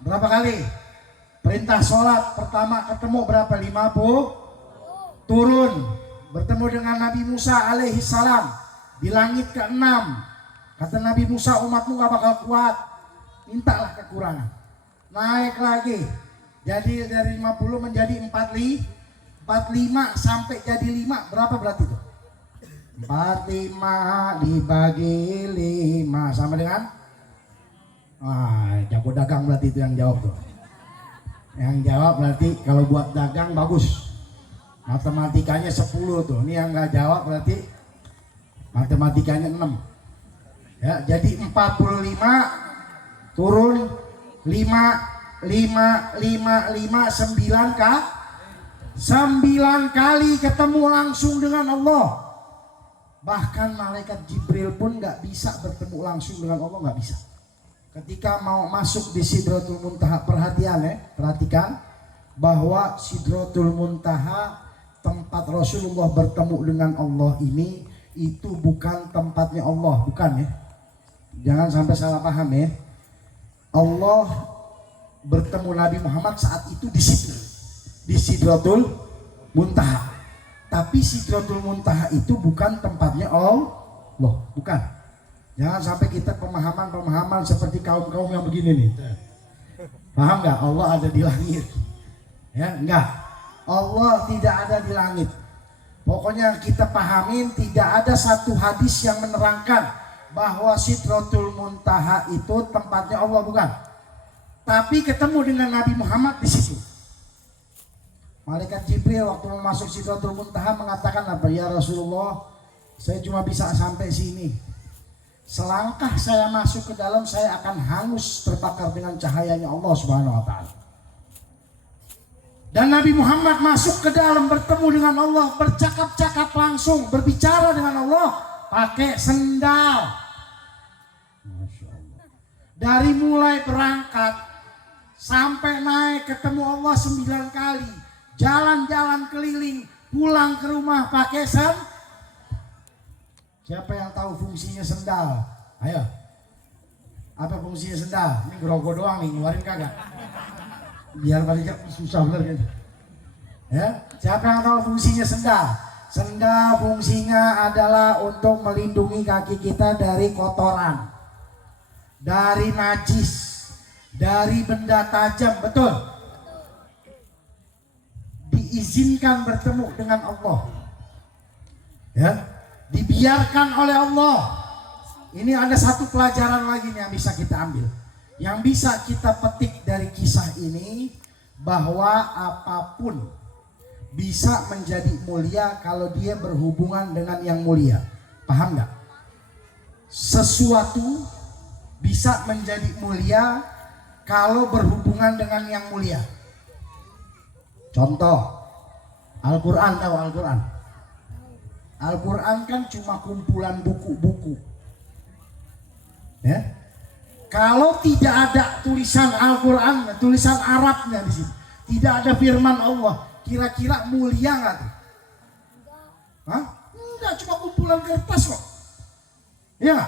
berapa kali? Perintah sholat pertama ketemu berapa? 50. Turun bertemu dengan Nabi Musa alaihi salam di langit ke-6. Kata Nabi Musa, umatmu gak bakal kuat, mintalah kekurangan. Naik lagi, jadi dari 50 menjadi 45 sampai jadi 5, berapa berarti itu? 45 dibagi 5 sama dengan? Jago dagang berarti itu yang jawab tuh. Yang jawab berarti kalau buat dagang bagus. Matematikanya 10 tuh, ini yang gak jawab berarti matematikanya 6. Ya, jadi 45 turun 5 9 kah? 9 kali ketemu langsung dengan Allah. Bahkan malaikat Jibril pun nggak bisa bertemu langsung dengan Allah, nggak bisa. Ketika mau masuk di Sidratul Muntaha, perhatian ya, perhatikan bahwa Sidratul Muntaha tempat Rasulullah bertemu dengan Allah ini itu bukan tempatnya Allah, bukan ya. Jangan sampai salah paham ya. Allah bertemu Nabi Muhammad saat itu di situ, di Sidratul Muntaha. Tapi Sidratul Muntaha itu bukan tempatnya Allah, bukan. Jangan sampai kita pemahaman seperti kaum-kaum yang begini nih. Paham nggak? Allah ada di langit. Ya, enggak. Allah tidak ada di langit. Pokoknya kita pahamin, tidak ada satu hadis yang menerangkan bahwa Sidratul Muntaha itu tempatnya Allah, bukan. Tapi ketemu dengan Nabi Muhammad di situ. Malaikat Jibril waktu masuk Sidratul Muntaha mengatakan apa? Ya Rasulullah, saya cuma bisa sampai sini. Selangkah saya masuk ke dalam, saya akan hangus terbakar dengan cahayanya Allah Subhanahu wa taala. Dan Nabi Muhammad masuk ke dalam, bertemu dengan Allah, bercakap-cakap langsung, berbicara dengan Allah pakai sendal. Masya Allah. Dari mulai berangkat sampai naik ketemu Allah 9 kali, jalan-jalan keliling, pulang ke rumah pakai Siapa yang tahu fungsinya sendal? Ayo. Apa fungsinya sendal? Ini grogo doang nih, ngeluarin kagak? Biar balik susah bener kan? Ya, siapa yang tahu fungsinya sendal? Sendal fungsinya adalah untuk melindungi kaki kita dari kotoran, dari najis, dari benda tajam, betul? Diizinkan bertemu dengan Allah, ya, dibiarkan oleh Allah. Ini ada satu pelajaran lagi nih yang bisa kita ambil, yang bisa kita petik dari kisah ini, bahwa apapun bisa menjadi mulia kalau dia berhubungan dengan yang mulia. Paham nggak? Sesuatu bisa menjadi mulia kalau berhubungan dengan yang mulia. Contoh, Al-Quran, tahu Al-Quran? Al-Quran kan cuma kumpulan buku-buku, ya. Kalau tidak ada tulisan Al-Quran, tulisan Arabnya di sini, tidak ada firman Allah, kira-kira mulia nggak tuh? Hah? Enggak, cuma kumpulan kertas kok. Ya,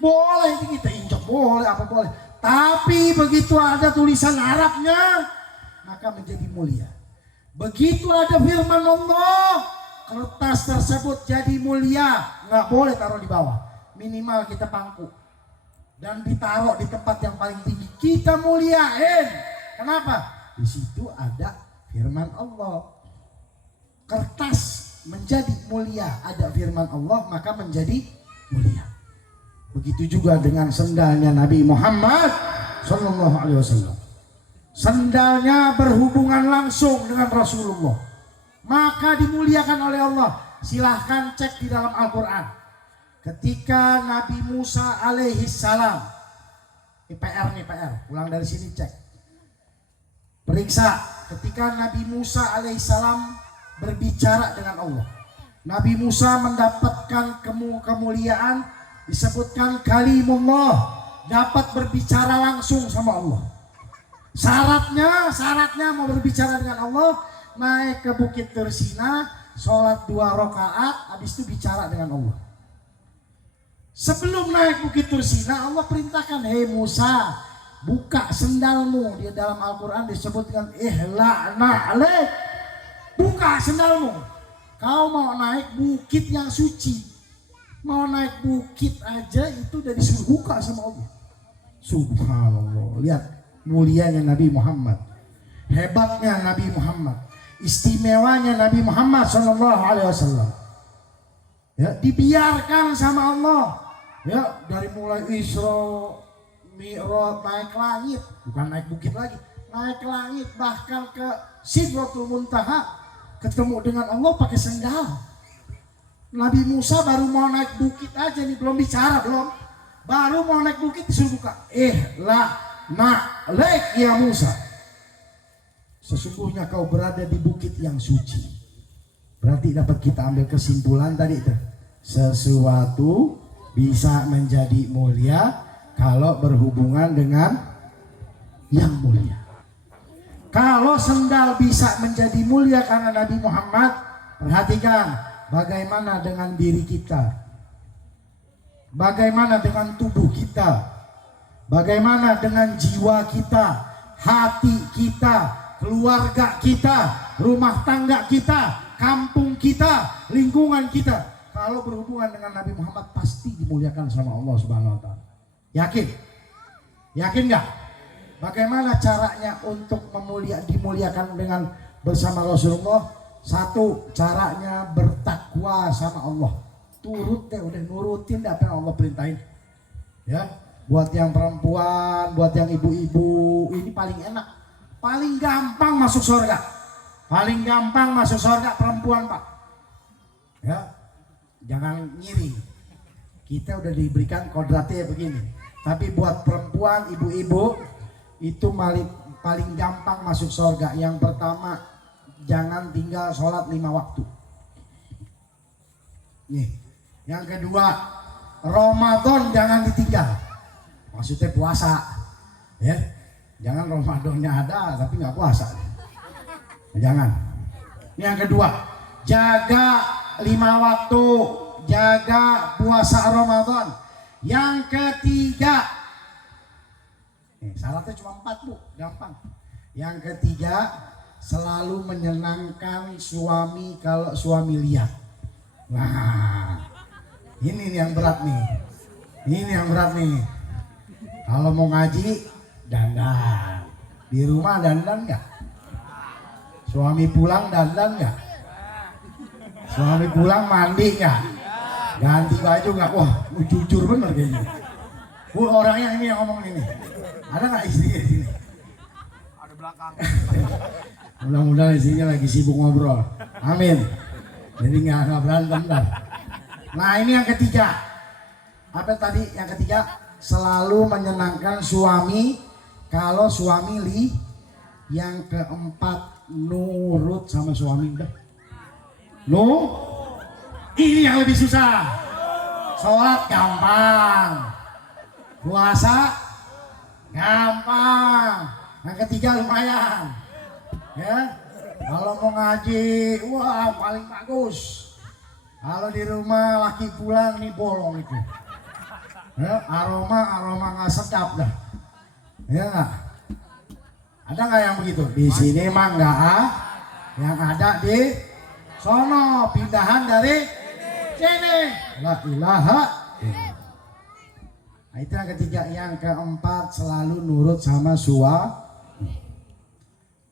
boleh kita injak, boleh apa boleh. Tapi begitu ada tulisan Arabnya, maka menjadi mulia. Begitu ada firman Allah, kertas tersebut jadi mulia. Nggak boleh taruh di bawah, minimal kita pangku dan ditaruh di tempat yang paling tinggi. Kita muliain. Kenapa? Di situ ada firman Allah. Kertas menjadi mulia, ada firman Allah maka menjadi mulia. Begitu juga dengan sendalnya Nabi Muhammad Sallallahu Alaihi Wasallam. Sendalnya berhubungan langsung dengan Rasulullah, maka dimuliakan oleh Allah. Silahkan cek di dalam Al-Quran. Ketika Nabi Musa alaihi salam, ini PR nih, PR, pulang dari sini cek. Periksa ketika Nabi Musa alaihissalam berbicara dengan Allah. Nabi Musa mendapatkan kemuliaan, disebutkan kalimullah, dapat berbicara langsung sama Allah. Syaratnya mau berbicara dengan Allah, naik ke Bukit Tursina, sholat 2 rakaat, habis itu bicara dengan Allah. Sebelum naik Bukit Tursina, Allah perintahkan, hei Musa, buka sendalmu. Di dalam Al-Quran disebutkan ihla'na alaik, buka sendalmu. Kau mau naik bukit yang suci, mau naik bukit aja itu udah disuruh buka sama Allah. Subhanallah. Lihat mulianya Nabi Muhammad, hebatnya Nabi Muhammad, istimewanya Nabi Muhammad Sallallahu Alaihi Wasallam. Ya, dibiarkan sama Allah. Ya, dari mulai Isra Mi'raj, naik langit, bukan naik bukit lagi, naik langit, bahkan ke Sidratul Muntaha, ketemu dengan Allah pakai sendal. Nabi Musa baru mau naik bukit aja nih, belum bicara, belum, baru mau naik bukit disuruh buka. Ma'alaik ya Musa, sesungguhnya kau berada di bukit yang suci. Berarti dapat kita ambil kesimpulan tadi itu, sesuatu bisa menjadi mulia kalau berhubungan dengan yang mulia. Kalau sendal bisa menjadi mulia karena Nabi Muhammad, perhatikan bagaimana dengan diri kita, bagaimana dengan tubuh kita, bagaimana dengan jiwa kita, hati kita, keluarga kita, rumah tangga kita, kampung kita, lingkungan kita. Kalau berhubungan dengan Nabi Muhammad pasti dimuliakan sama Allah Subhanahu wa Ta'ala. Yakin? Yakin nggak? Bagaimana caranya untuk dimuliakan dengan bersama Rasulullah? Satu, caranya bertakwa sama Allah. Turut deh, udah nurutin apa yang Allah perintahin. Ya, buat yang perempuan, buat yang ibu-ibu, ini paling enak, paling gampang masuk surga. Paling gampang masuk surga perempuan, Pak. Ya, jangan ngiri. Kita udah diberikan kodratnya begini. Tapi buat perempuan, ibu-ibu, itu paling gampang masuk surga. Yang pertama, jangan tinggal sholat 5 waktu. Nih. Yang kedua, Ramadan jangan ditinggal. Maksudnya puasa. Ya. Jangan Ramadannya ada tapi nggak puasa. Jangan. Yang kedua, jaga 5 waktu, jaga puasa Ramadan. Yang ketiga, syaratnya cuma 4 Bu, gampang. Yang ketiga, selalu menyenangkan suami kalau suami lihat. Nah, ini yang berat nih. Ini yang berat nih. Kalau mau ngaji, dandan. Di rumah dandan nggak? Suami pulang dandan nggak? Suami pulang mandi nggak? Ganti baju nggak? Wah, jujur bener kayaknya. Bu, orangnya ini yang ngomong ini. Ada nggak istrinya di sini? Ada belakang. Mudah-mudahan istrinya lagi sibuk ngobrol. Amin. Jadi nggak berantem dah. Nah ini yang ketiga. Apa tadi yang ketiga? Selalu menyenangkan suami kalau suami li. Yang keempat, nurut sama suami. Udah. Ini yang lebih susah. Sholat gampang, puasa gampang. Yang ketiga lumayan. Ya, kalau mau ngaji, wah paling bagus. Kalau di rumah laki pulang nih bolong itu. Ya, aroma nggak sedap dah. Ya nggak? Ada nggak yang begitu? Di sini mah nggak yang ada di sono, pindahan dari sini. La ilaha illallah. Nah, itu yang ketiga. Yang keempat, selalu nurut sama suami.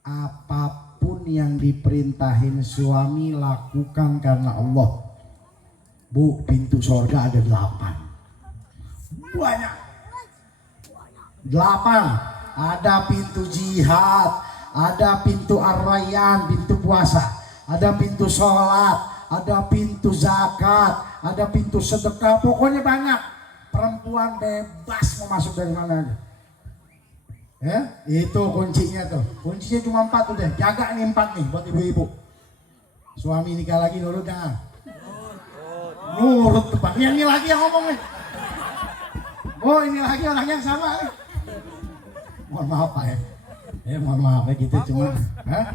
Apapun yang diperintahin suami lakukan karena Allah. Bu, pintu sorga ada 8. Banyak. 8. Ada pintu jihad, ada pintu ar-rayyan, pintu puasa, ada pintu sholat, ada pintu zakat, ada pintu sedekah, pokoknya banyak. Perempuan bebas mau masuk dari mana aja. Ya, itu kuncinya tuh. Kuncinya cuma 4 udah. Jaga nih 4 nih buat ibu-ibu. Suami nikah lagi nurut jangan. Nurut depan. Ini lagi yang ngomong nih. Oh ini lagi orangnya yang sama nih. Mohon maaf Pak ya. Mohon maaf ya gitu cuma. Nah.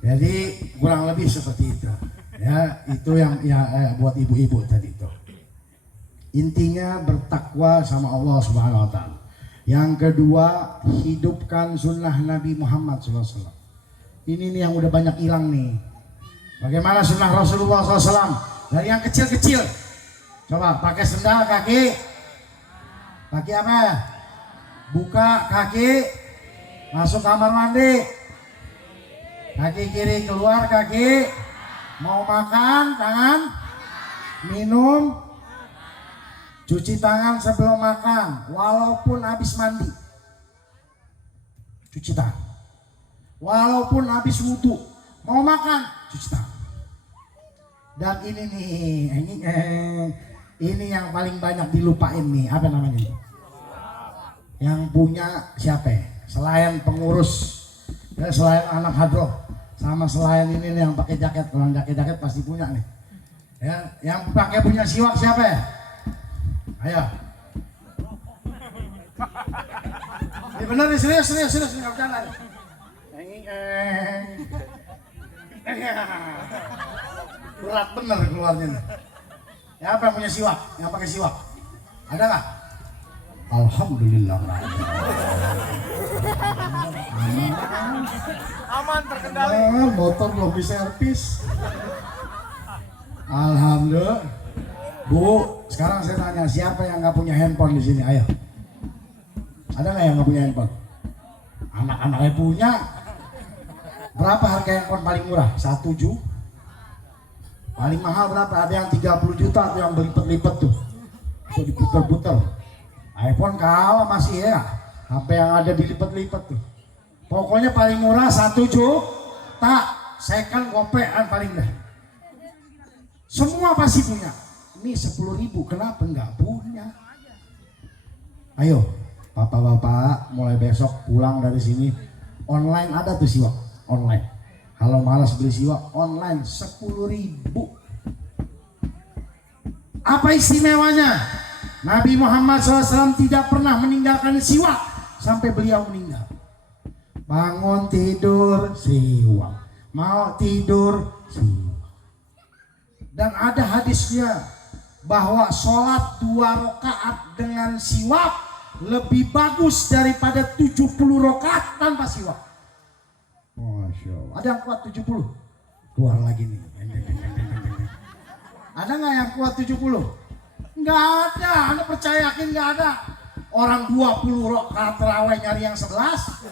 Jadi kurang lebih seperti itu. Ya, itu yang buat ibu-ibu tadi itu. Intinya bertakwa sama Allah Subhanahu wa taala. Yang kedua, hidupkan sunnah Nabi Muhammad SAW. Ini nih yang udah banyak hilang nih. Bagaimana sunnah Rasulullah SAW? Dari yang kecil-kecil. Coba pakai sendal kaki. Kaki apa? Buka kaki, masuk kamar mandi, kaki kiri keluar kaki, mau makan tangan, minum, cuci tangan sebelum makan, walaupun habis mandi, cuci tangan, walaupun habis wudhu, mau makan, cuci tangan. Dan ini nih, ini yang paling banyak dilupain nih, apa namanya? Yang punya siapa ya? Selain pengurus, ya, selain anak hadroh, sama selain ini nih yang pakai jaket. Kalau yang jaket pasti punya nih. Ya, yang pakai punya siwak siapa ya? Ayo. Ini bener nih, serius nggak bercanda. Berat bener keluarnya nih. Ya, apa yang punya siwak? Yang pakai siwak? Ada nggak? Alhamdulillah. Aman terkendali. Motor belum diservis. Alhamdulillah. Bu, sekarang saya tanya siapa yang nggak punya handphone di sini? Ayo. Ada nggak yang nggak punya handphone? Anak-anaknya punya. Berapa harga handphone paling murah? 1 juta. Paling mahal berapa? Ada yang 30 juta tuh yang berlipat-lipat tuh. Tuh diputer-puter. iPhone kalah masih ya, HP yang ada dilipat-lipat tuh. Pokoknya paling murah 1 juta, second gopean paling dah. Semua pasti punya. Ini 10.000, kenapa nggak punya? Ayo, bapak-bapak mulai besok pulang dari sini online ada tuh siwak online. Kalau malas beli siwak online 10.000. Apa istimewanya? Nabi Muhammad SAW tidak pernah meninggalkan siwak sampai beliau meninggal. Bangun tidur siwak, mau tidur siwak. Dan ada hadisnya bahwa sholat 2 rakaat dengan siwak lebih bagus daripada 70 rakaat tanpa siwak. Masya Allah. Ada yang kuat 70? Keluar lagi nih. Ada nggak yang kuat 70? Nggak ada. Anda percaya yakin nggak ada? Orang 20 rakaat terawih nyari yang 11.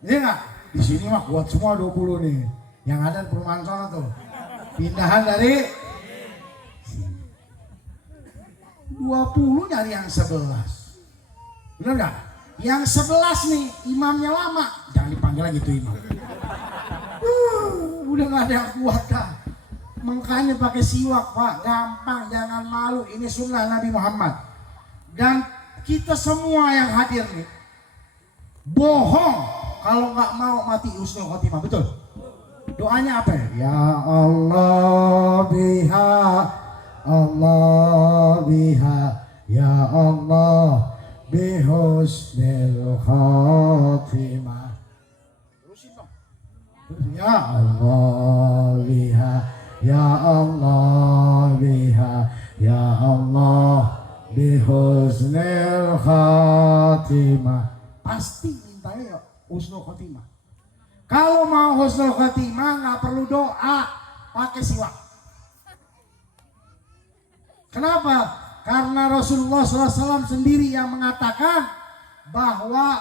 Iya nggak? Di sini mah kuat semua 20 nih. Yang ada di perumahan sana tuh. Pindahan dari 20 nyari yang 11. Bener nggak? Yang 11 nih imamnya lama, jangan dipanggil lagi tuh imam. Udah nggak ada yang kuat dah. Makanya pakai siwak Pak, gampang, jangan malu. Ini sunnah Nabi Muhammad. Dan kita semua yang hadir nih bohong kalau nggak mau mati husnul khotimah, betul? Doanya apa ya? Ya Allah biha, Allah biha, ya Allah bihusnil khotimah. Terusin dong. Ya Allah biha, ya Allah biha, ya Allah bihusnil khotimah. Pasti mintanya ya husnul khotimah. Kalau mau husnul khotimah nggak perlu doa, pakai siwak. Kenapa? Karena Rasulullah SAW sendiri yang mengatakan bahwa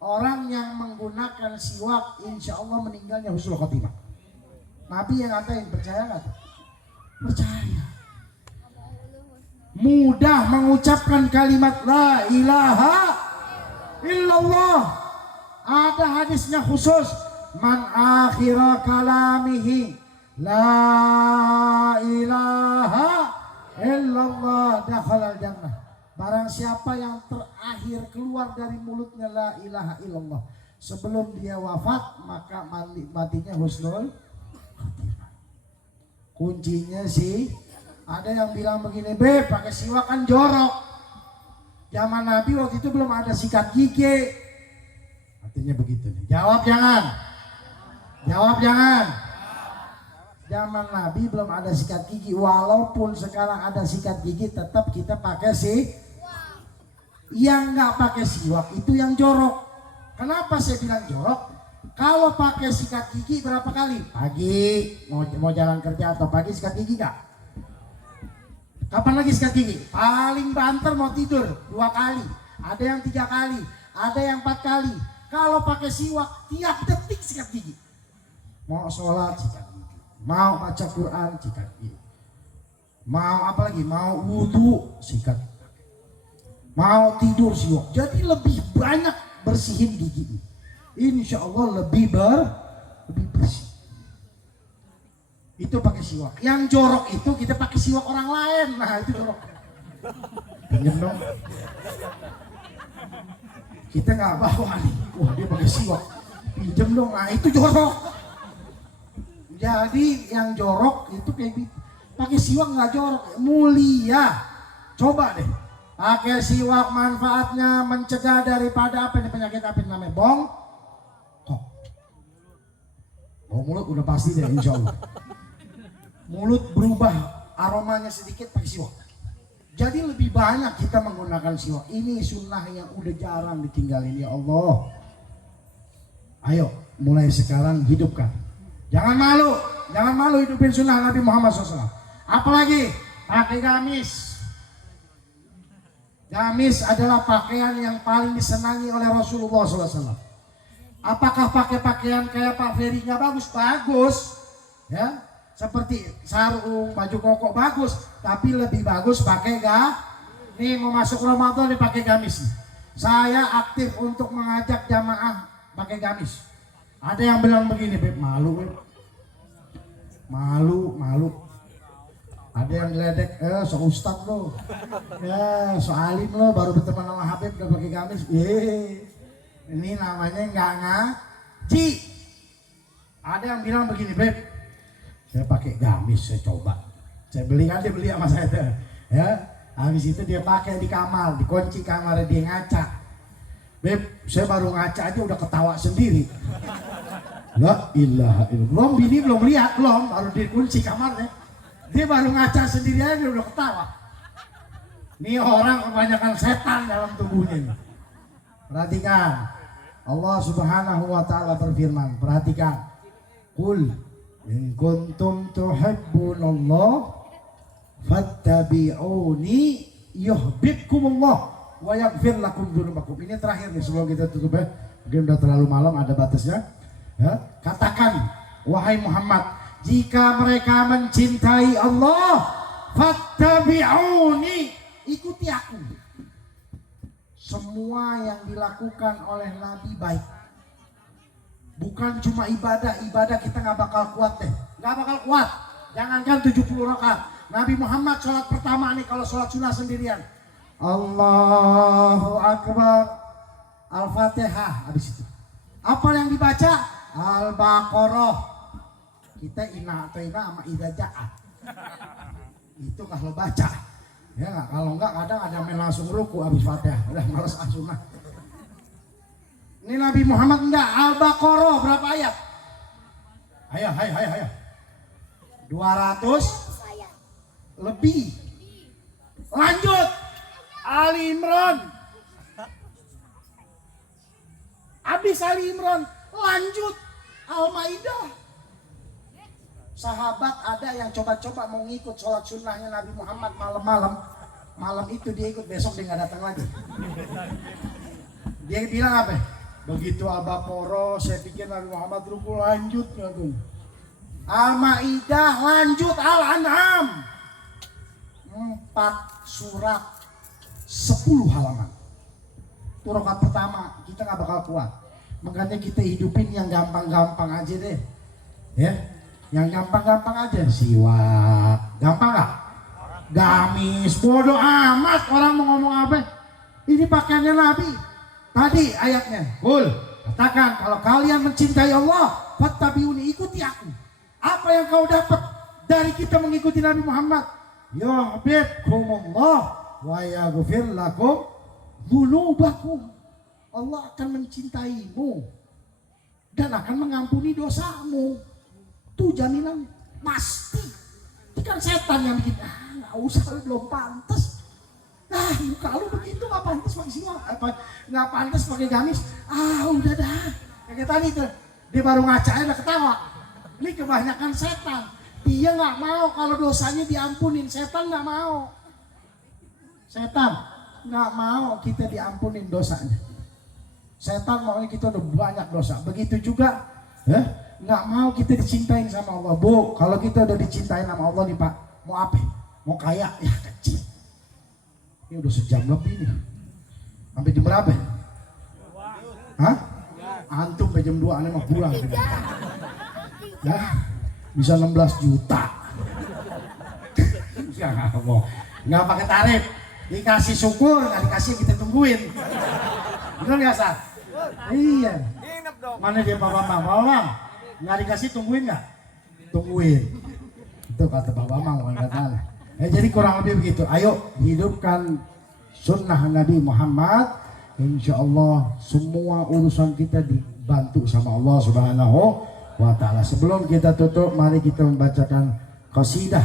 orang yang menggunakan siwak insya Allah meninggalnya husnul khotimah. Nabi yang ngatain, percaya nggak? Percaya. Mudah mengucapkan kalimat la ilaha illallah. Ada hadisnya khusus, man akhira kalamihi la ilaha illallah dakhalal jannah. Barang siapa yang terakhir keluar dari mulutnya la ilaha illallah sebelum dia wafat, maka matinya husnul khotimah. Kuncinya sih, ada yang bilang begini, Beb, pakai siwak kan jorok. Zaman Nabi waktu itu belum ada sikat gigi. Artinya begitu nih. Jawab jangan. Jawab jangan. Zaman Nabi belum ada sikat gigi. Walaupun sekarang ada sikat gigi, tetap kita pakai yang nggak pakai siwak itu yang jorok. Kenapa saya bilang jorok? Kalau pakai sikat gigi berapa kali? Pagi mau jalan kerja atau pagi sikat gigi nggak? Kapan lagi sikat gigi? Paling banter mau tidur 2 kali. Ada yang 3 kali, ada yang 4 kali. Kalau pakai siwak tiap detik sikat gigi. Mau sholat sikat gigi, mau baca Quran sikat gigi, mau apa lagi? Mau wudhu sikat, mau tidur siwak. Jadi lebih banyak bersihin gigi. Insya Allah lebih bersih. Itu pakai siwak. Yang jorok itu kita pakai siwak orang lain. Nah itu jorok. Pinjam dong. Kita nggak bawa nih. Wah dia pakai siwak. Pinjam dong. Nah itu jorok. Jadi yang jorok itu kayak gitu. Pakai siwak nggak jorok, mulia. Coba deh. Pakai siwak manfaatnya mencegah daripada apa nih, penyakit apa namanya? Bong mulut udah pasti deh insya Allah. Mulut berubah aromanya sedikit pakai siwak. Jadi lebih banyak kita menggunakan siwak. Ini sunnah yang udah jarang ditinggalin ya Allah. Ayo mulai sekarang hidupkan. Jangan malu hidupin sunnah Nabi Muhammad SAW. Apalagi pakai gamis. Gamis adalah pakaian yang paling disenangi oleh Rasulullah SAW. Apakah pakai pakaian kayak Pak Ferry nggak bagus? Bagus, ya. Seperti sarung, baju koko bagus, tapi lebih bagus pakai nih mau masuk Ramadan dipakai gamis. Saya aktif untuk mengajak jamaah pakai gamis. Ada yang bilang begini, Beb, malu, Beb. Malu. Ada yang geledek, so ustad lo, ya so alim lo, baru berteman sama Habib udah pakai gamis. Ini namanya nggak ngaji. Ada yang bilang begini, Beb, saya pakai gamis, saya coba, saya beli kan, dia beli sama saya tuh, ya. Habis itu dia pakai di kamar, dikunci kamarnya, dia ngaca, Beb, saya baru ngaca aja udah ketawa sendiri. La ilaha illallah. Belum bini belum lihat, belum, baru dikunci kamarnya. Dia baru ngaca sendiri aja udah ketawa. Ini orang kebanyakan setan dalam tubuhnya ini. Perhatikan. Allah Subhanahu wa taala berfirman, perhatikan. Qul in kuntum tuhibbunallah fattabi'uni yuhibbukumullah wa yaghfir lakum dzunubakum. Ini terakhir nih sebelum kita tutup ya. Mungkin udah terlalu malam, ada batasnya. Ya, katakan wahai Muhammad, jika mereka mencintai Allah, fattabi'uni, ikuti aku. Semua yang dilakukan oleh Nabi baik. Bukan cuma ibadah kita nggak bakal kuat deh. Nggak bakal kuat. Jangankan 70 rakaat. Nabi Muhammad sholat pertama nih kalau sholat sunnah sendirian. Allahu Akbar. Al-Fatihah habis itu. Apa yang dibaca? Al-Baqarah. Kita ina atau ina sama idza ja'at. Itu kalau baca. Ya nggak, kalau enggak kadang ada main langsung ruku habis Fatihah, udah malas sunnah. Ini Nabi Muhammad enggak, Al-Baqarah berapa ayat? Ayo. 200 lebih. Lanjut. Ali Imran. Habis Ali Imran, lanjut Al-Maidah. Sahabat ada yang coba-coba mau ngikut sholat sunnahnya Nabi Muhammad malam itu dia ikut, besok dia nggak datang lagi. Dia bilang apa? Begitu Al-Baqarah saya pikir Nabi Muhammad ruku, lanjut ngagung. Al-Maidah lanjut, Al-An'am 4 surat 10 halaman. Itu rakaat pertama, kita nggak bakal kuat. Makanya kita hidupin yang gampang-gampang aja deh, ya. Yang gampang-gampang aja, siwak, gampang gak? Gamis, bodoh amat orang mau ngomong apa. Ini pakaiannya Nabi. Tadi ayatnya, Qul, katakan kalau kalian mencintai Allah, fattabi'uni, ikuti aku. Apa yang kau dapat dari kita mengikuti Nabi Muhammad? Yuhibbukumullah wa yaghfir lakum dzunubakum. Allah akan mencintaimu dan akan mengampuni dosamu. Tuh jaminan pasti. Itu kan setan yang bikin, nggak usah, lu belum pantas. Muka lu begitu nggak pantas pakai siwak, nggak pantas pakai gamis. Udah dah. Kayak tadi tuh, dia baru ngacain udah ketawa. Ini kebanyakan setan. Dia nggak mau kalau dosanya diampunin. Setan nggak mau. Setan nggak mau kita diampunin dosanya. Setan maunya kita udah banyak dosa. Begitu juga, nggak mau kita dicintain sama Allah. Bu, kalau kita udah dicintain sama Allah nih Pak, mau apa? Mau kaya? Ya kecil. Ini udah sejam lebih nih. Sampai jam berapa? Hah? Antum sampai jam 2 aneh mau pulang. Ya, bisa 16 juta. Ya nggak mau. Nggak pakai tarif. Dikasih syukur, nggak dikasih kita tungguin. Bener nggak Sat? Iya. Mana dia Pak Bambang? Pak Bambang? Nggak dikasih tungguin nggak? Tungguin. Itu kata Pak Bambang, bukan kata Allah. Jadi kurang lebih begitu. Ayo hidupkan sunnah Nabi Muhammad. Insya Allah semua urusan kita dibantu sama Allah Subhanahu wa Ta'ala. Sebelum kita tutup, mari kita membacakan qasidah.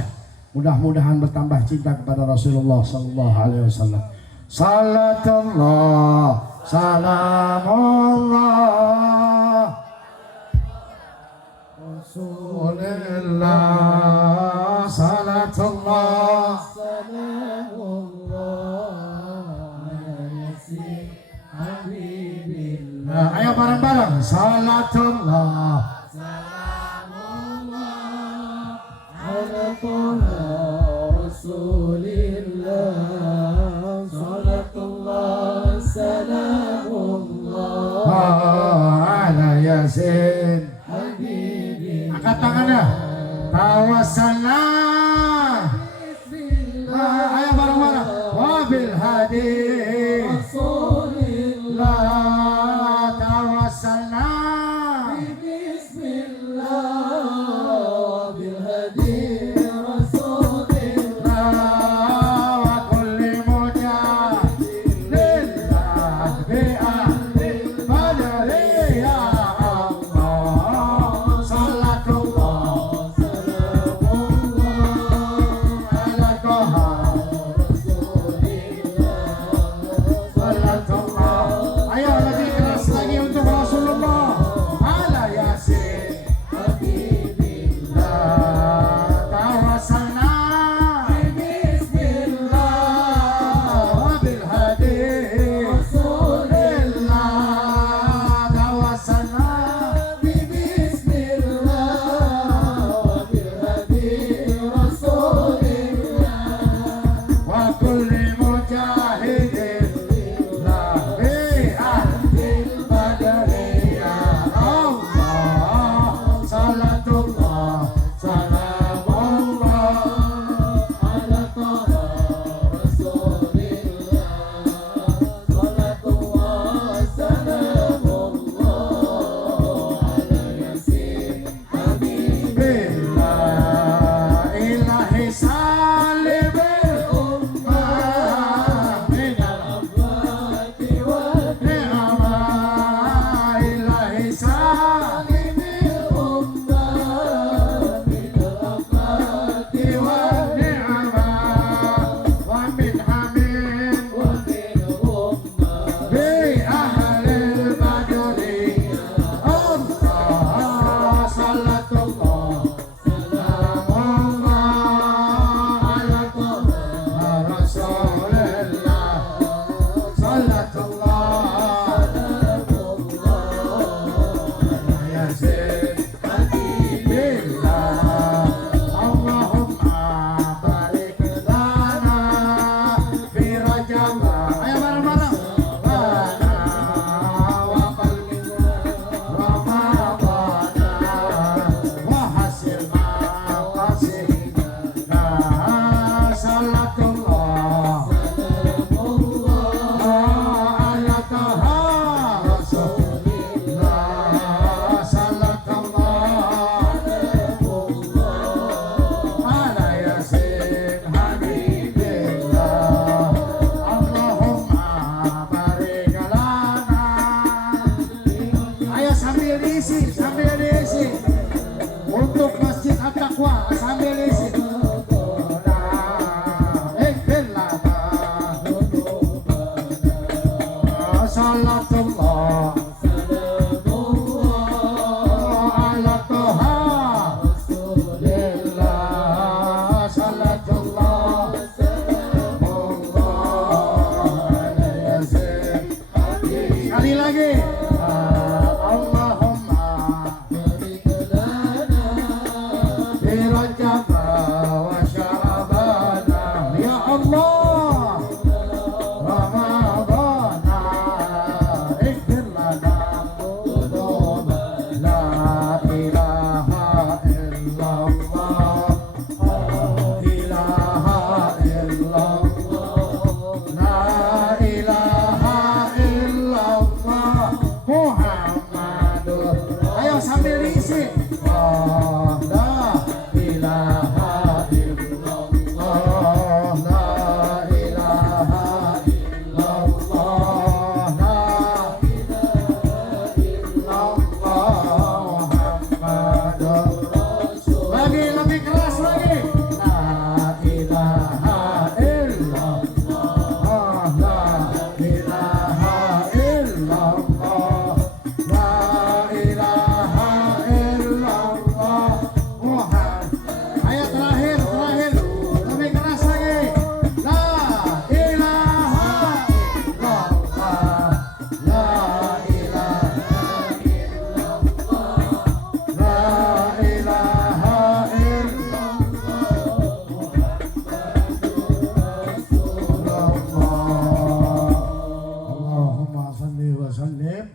Mudah-mudahan bertambah cinta kepada Rasulullah Sallallahu Alaihi Wasallam. Salatullah, salamullah, Rasulullah, salatullah, salamullah, Habibillah. Ayo bareng-bareng. Salatullah, salamullah, Rasulillah, salatullah, salamullah, ala Yasin. Angkat tangannya. Tawassalna. Ayo bareng-bareng. Wabil hadi Rasulillah, tawassalna. Bismillah, bil hadi Rasulillah, wa kulli mujahidin lillah bi'ah. sambil diisi untuk Masjid At-Taqwa, sambil diisi. Salatullah ala Toha Rasulillah, salatullah sekali lagi. Allahumma fi Rajab wa Sya'bana, ya Allah Ramadana ighfir lana dhunubana. La ilaha illallah, la ilaha illallah, la ilaha illallah Muhammadur. Ayo sambil diisi. La ilaha illallah, la ilaha illallah, la ilaha illallah Muhammadur Rasul. Lagi lebih keras lagi. La ilaha illallah, la ilaha illallah, la ilaha illallah Muhammad. Ayo terakhir, lebih keras lagi. La ilaha illallah, la ilaha illallah, la ilaha Allahumma salli wa sallim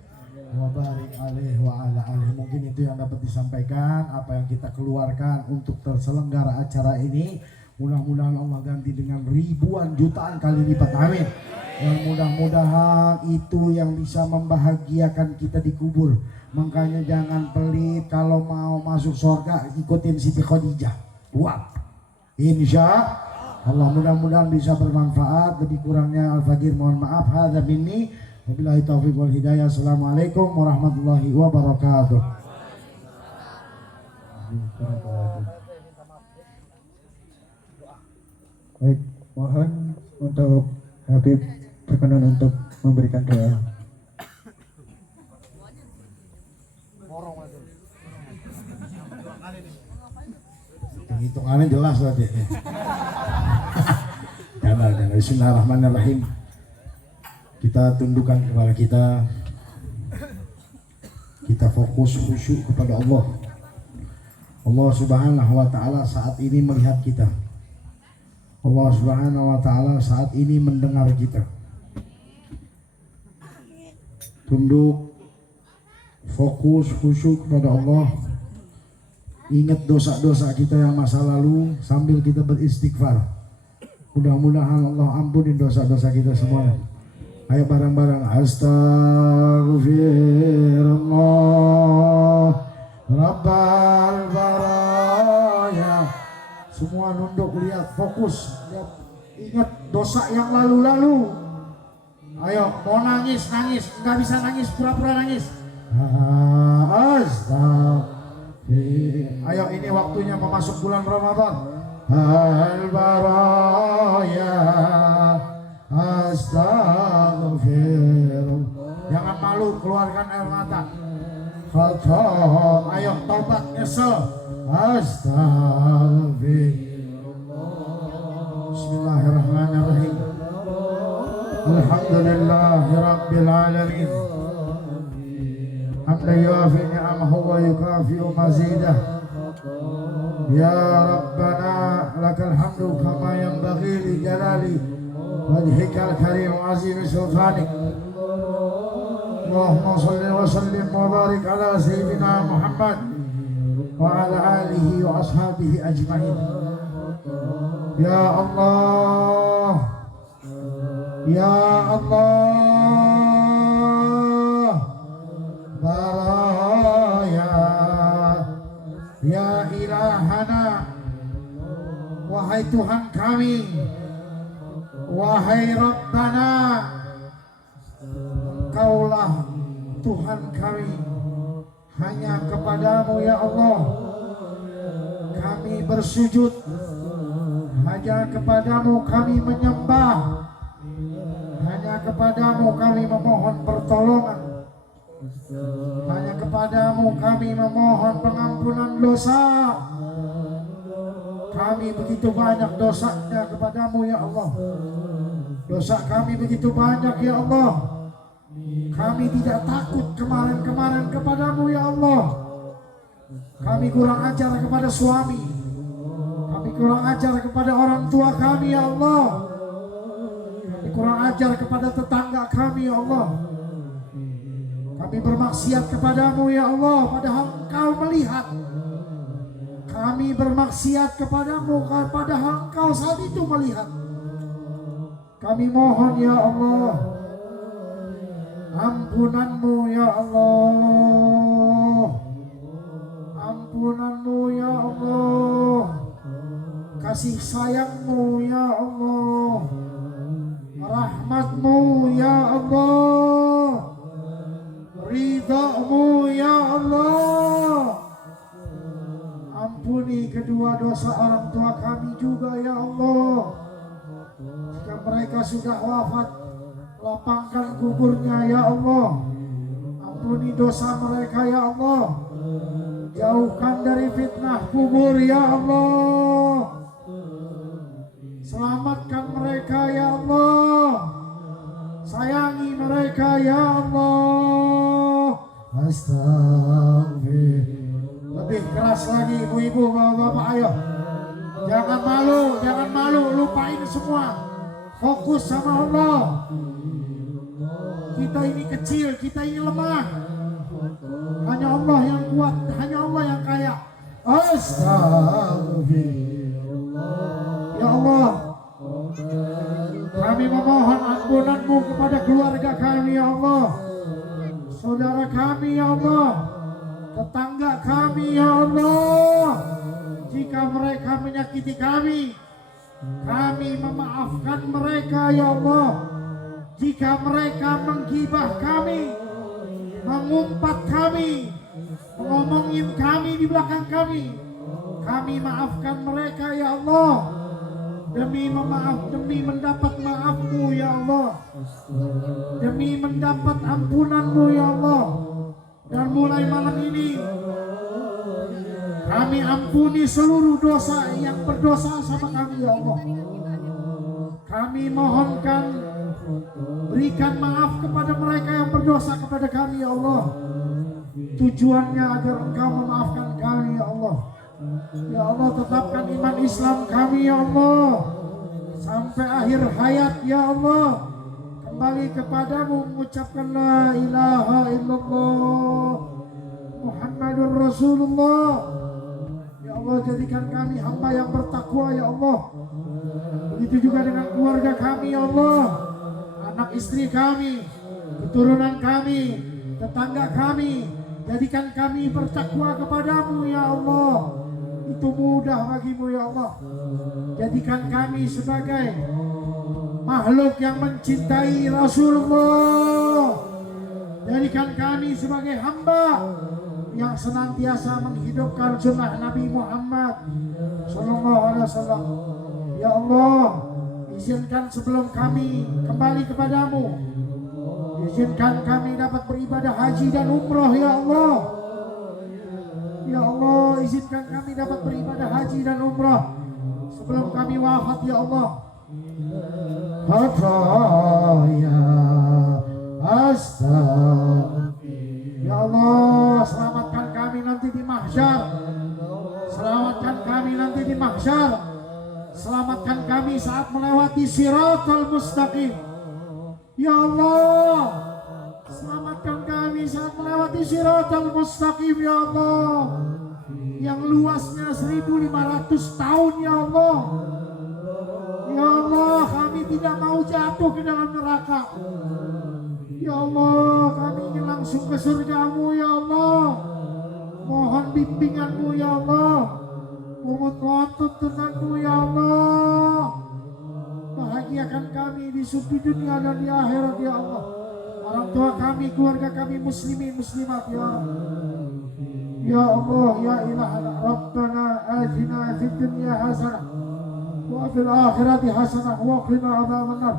wa barik alaihi wa ala alihi. Mungkin itu yang dapat disampaikan, apa yang kita keluarkan untuk terselenggara acara ini. Mudah-mudahan Allah ganti dengan ribuan jutaan kali lipat, amin. Dan mudah-mudahan itu yang bisa membahagiakan kita di kubur. Makanya jangan pelit, kalau mau masuk surga ikutin Siti Khadijah. Wah, insya Allah mudah-mudahan bisa bermanfaat. Lebih kurangnya Al-Faqir mohon maaf. Hadza minni wabillahi taufiq wal hidayah. Assalamualaikum warahmatullahi wabarakatuh. Baik, mohon untuk Habib berkenan untuk memberikan doa. Hitungannya jelas tadi. Jangan. Bismillahirrahmanirrahim. Kita tundukkan kepala kita. Kita fokus khusyuk kepada Allah. Allah Subhanahu wa taala saat ini melihat kita. Allah Subhanahu wa taala saat ini mendengar kita. Tunduk, fokus khusyuk kepada Allah. Ingat dosa-dosa kita yang masa lalu sambil kita beristighfar. Mudah-mudahan Allah ampunin dosa-dosa kita semua. Ayo bareng-bareng. Astaghfirullah Rabbal baraya. Semua nunduk, lihat, fokus, lihat. Ingat dosa yang lalu-lalu. Ayo, mau nangis, nggak bisa nangis, pura-pura nangis. Ayo, ini waktunya memasuk bulan Ramadan. Al-baraya astaghfirullah. Jangan malu, keluarkan air mata. Ayo taubat, nyesel. Astaghfirullah. Bismillahirrahmanirrahim. Alhamdulillahi rabbil alamin. Hamdan yuafi ni'amahu wa yukafi'u mazidah. Ya Rabbana lakal hamdu kama yanbaghi li jalali wajhikal karim wa azimi sultanik. Allahumma salli wa sallim wa barik ala sayyidina Muhammad wa ala alihi wa ashabihi ajma'in. Ya Allah, Ya Allah, baraya, Ya ilahana, wahai Tuhan kami, wahai Rabbana, Engkaulah Tuhan kami, hanya kepadamu ya Allah kami bersujud, hanya kepadamu kami menyembah, hanya kepadamu kami memohon pertolongan, hanya kepadamu kami memohon pengampunan dosa. Kami begitu banyak dosanya kepadamu ya Allah. Dosa kami begitu banyak ya Allah. Kami tidak takut kemarin-kemarin kepadamu ya Allah. Kami kurang ajar kepada suami, kami kurang ajar kepada orang tua kami ya Allah. Kami kurang ajar kepada tetangga kami ya Allah. Kami bermaksiat kepadamu ya Allah, padahal Engkau melihat. Kami bermaksiat kepadamu padahal Engkau saat itu melihat. Kami mohon ya Allah ampunanmu ya Allah, ampunanmu ya Allah, kasih sayangmu ya Allah, rahmatmu ya Allah, ridhamu ya Allah. Ampuni kedua dosa orang tua kami juga ya Allah. Jika mereka sudah wafat, lapangkan kuburnya ya Allah. Ampuni dosa mereka ya Allah. Jauhkan dari fitnah kubur ya Allah. Selamatkan mereka ya Allah. Sayangi mereka ya Allah. Astagfirullah. Lebih keras lagi ibu-ibu, bapak-bapak, ayo. Jangan malu, lupain semua. Fokus sama Allah. Kita ini kecil, kita ini lemah. Hanya Allah yang kuat, hanya Allah yang kaya. Astagfirullah. Ya Allah, kami memohon ampunanmu kepada keluarga kami ya Allah, saudara kami ya Allah, tetangga kami ya Allah. Jika mereka menyakiti kami memaafkan mereka ya Allah. Jika mereka menggibah kami, mengumpat kami, ngomongin kami di belakang kami maafkan mereka ya Allah. Demi mendapat maafmu ya Allah, demi mendapat ampunanmu ya Allah. Dan mulai malam ini kami ampuni seluruh dosa yang berdosa sama kami ya Allah. Kami mohonkan berikan maaf kepada mereka yang berdosa kepada kami ya Allah. Tujuannya agar Engkau memaafkan kami ya Allah. Ya Allah, tetapkan iman Islam kami ya Allah sampai akhir hayat ya Allah. Kembali kepadamu mengucapkan la ilaha illallah Muhammadur Rasulullah. Ya Allah, jadikan kami hamba yang bertakwa ya Allah. Begitu juga dengan keluarga kami ya Allah, anak istri kami, keturunan kami, tetangga kami. Jadikan kami bertakwa kepadamu ya Allah. Itu mudah bagimu ya Allah. Jadikan kami sebagai makhluk yang mencintai Rasulullah. Jadikan kami sebagai hamba yang senantiasa menghidupkan sunnah Nabi Muhammad Sallallahu Alaihi Wasallam. Ya Allah, izinkan sebelum kami kembali kepadamu, izinkan kami dapat beribadah haji dan umroh ya Allah. Ya Allah, izinkan kami dapat beribadah haji dan umroh sebelum kami wafat ya Allah. Ya Ya Allah, selamatkan kami nanti di mahsyar. Selamatkan kami nanti di mahsyar. Selamatkan kami saat melewati Shiratal Mustaqim. Ya Allah, selamatkan kami saat melewati Shiratal Mustaqim ya Allah, yang luasnya 1500 tahun ya Allah. Ya Allah, kami tidak mau jatuh ke dalam neraka. Ya Allah, kami ingin langsung ke surgamu ya Allah. Mohon bimbinganmu ya Allah. Mohon tuntunanmu ya Allah. Bahagiakan kami di dunia dan di akhirat ya Allah. Orang tua kami, keluarga kami muslimin muslimat ya Allah. يا الله يا إلهنا ربنا آتنا في الدنيا حسنة وفي الآخرة حسنة وقنا عذاب النار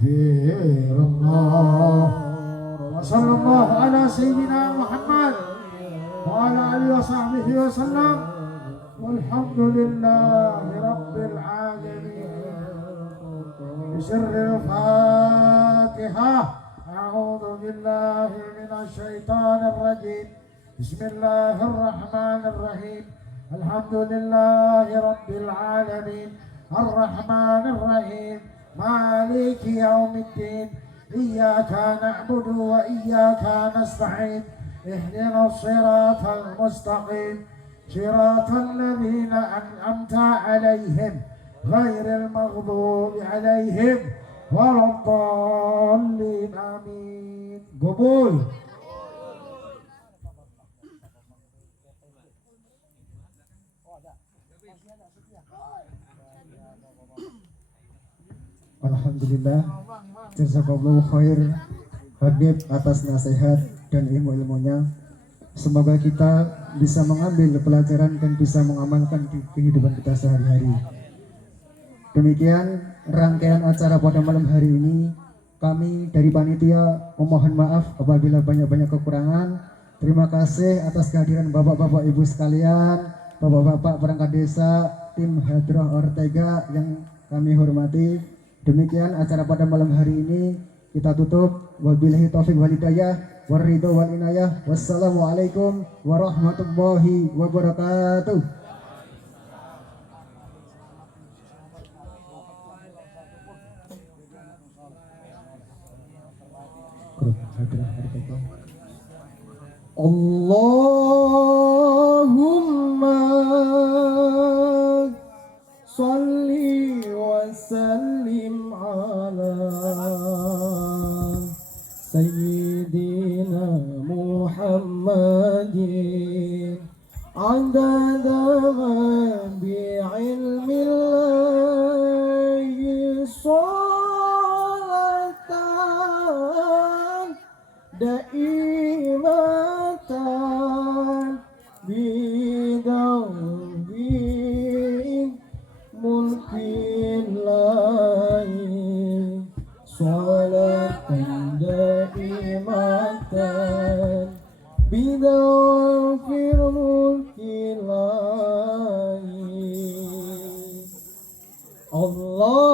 في الله وصلى الله على سيدنا محمد وعلى آله وصحبه وسلم والحمد لله رب العالمين. بسر الفاتحة أعوذ بالله من الشيطان الرجيم بسم الله الرحمن الرحيم الحمد لله رب العالمين الرحمن الرحيم مالك يوم الدين إياك نعبد وإياك نستعين اهدنا الصراط المستقيم صراط الذين أنعمت عليهم غير المغضوب عليهم ولا الضالين آمين. قبول. Alhamdulillah, jazakallahu khair Habib atas nasihat dan ilmu-ilmunya. Semoga kita bisa mengambil pelajaran dan bisa mengamalkan di kehidupan kita sehari-hari. Demikian rangkaian acara pada malam hari ini. Kami dari panitia memohon maaf apabila banyak-banyak kekurangan. Terima kasih atas kehadiran bapak-bapak ibu sekalian, bapak-bapak perangkat desa, tim Hadroh Ortega yang kami hormati. Demikian acara pada malam hari ini kita tutup. Wabillahi taufiq wal hidayah waridho wal inayah. Wassalamualaikum warahmatullahi wabarakatuh. Allahumma salli wa sallim ala Sayyidina Muhammadin adada ma bi'ilmillahi salatan daimatan bidawin mulkin lain salatan daimatan bidawin mulkin lain. Allah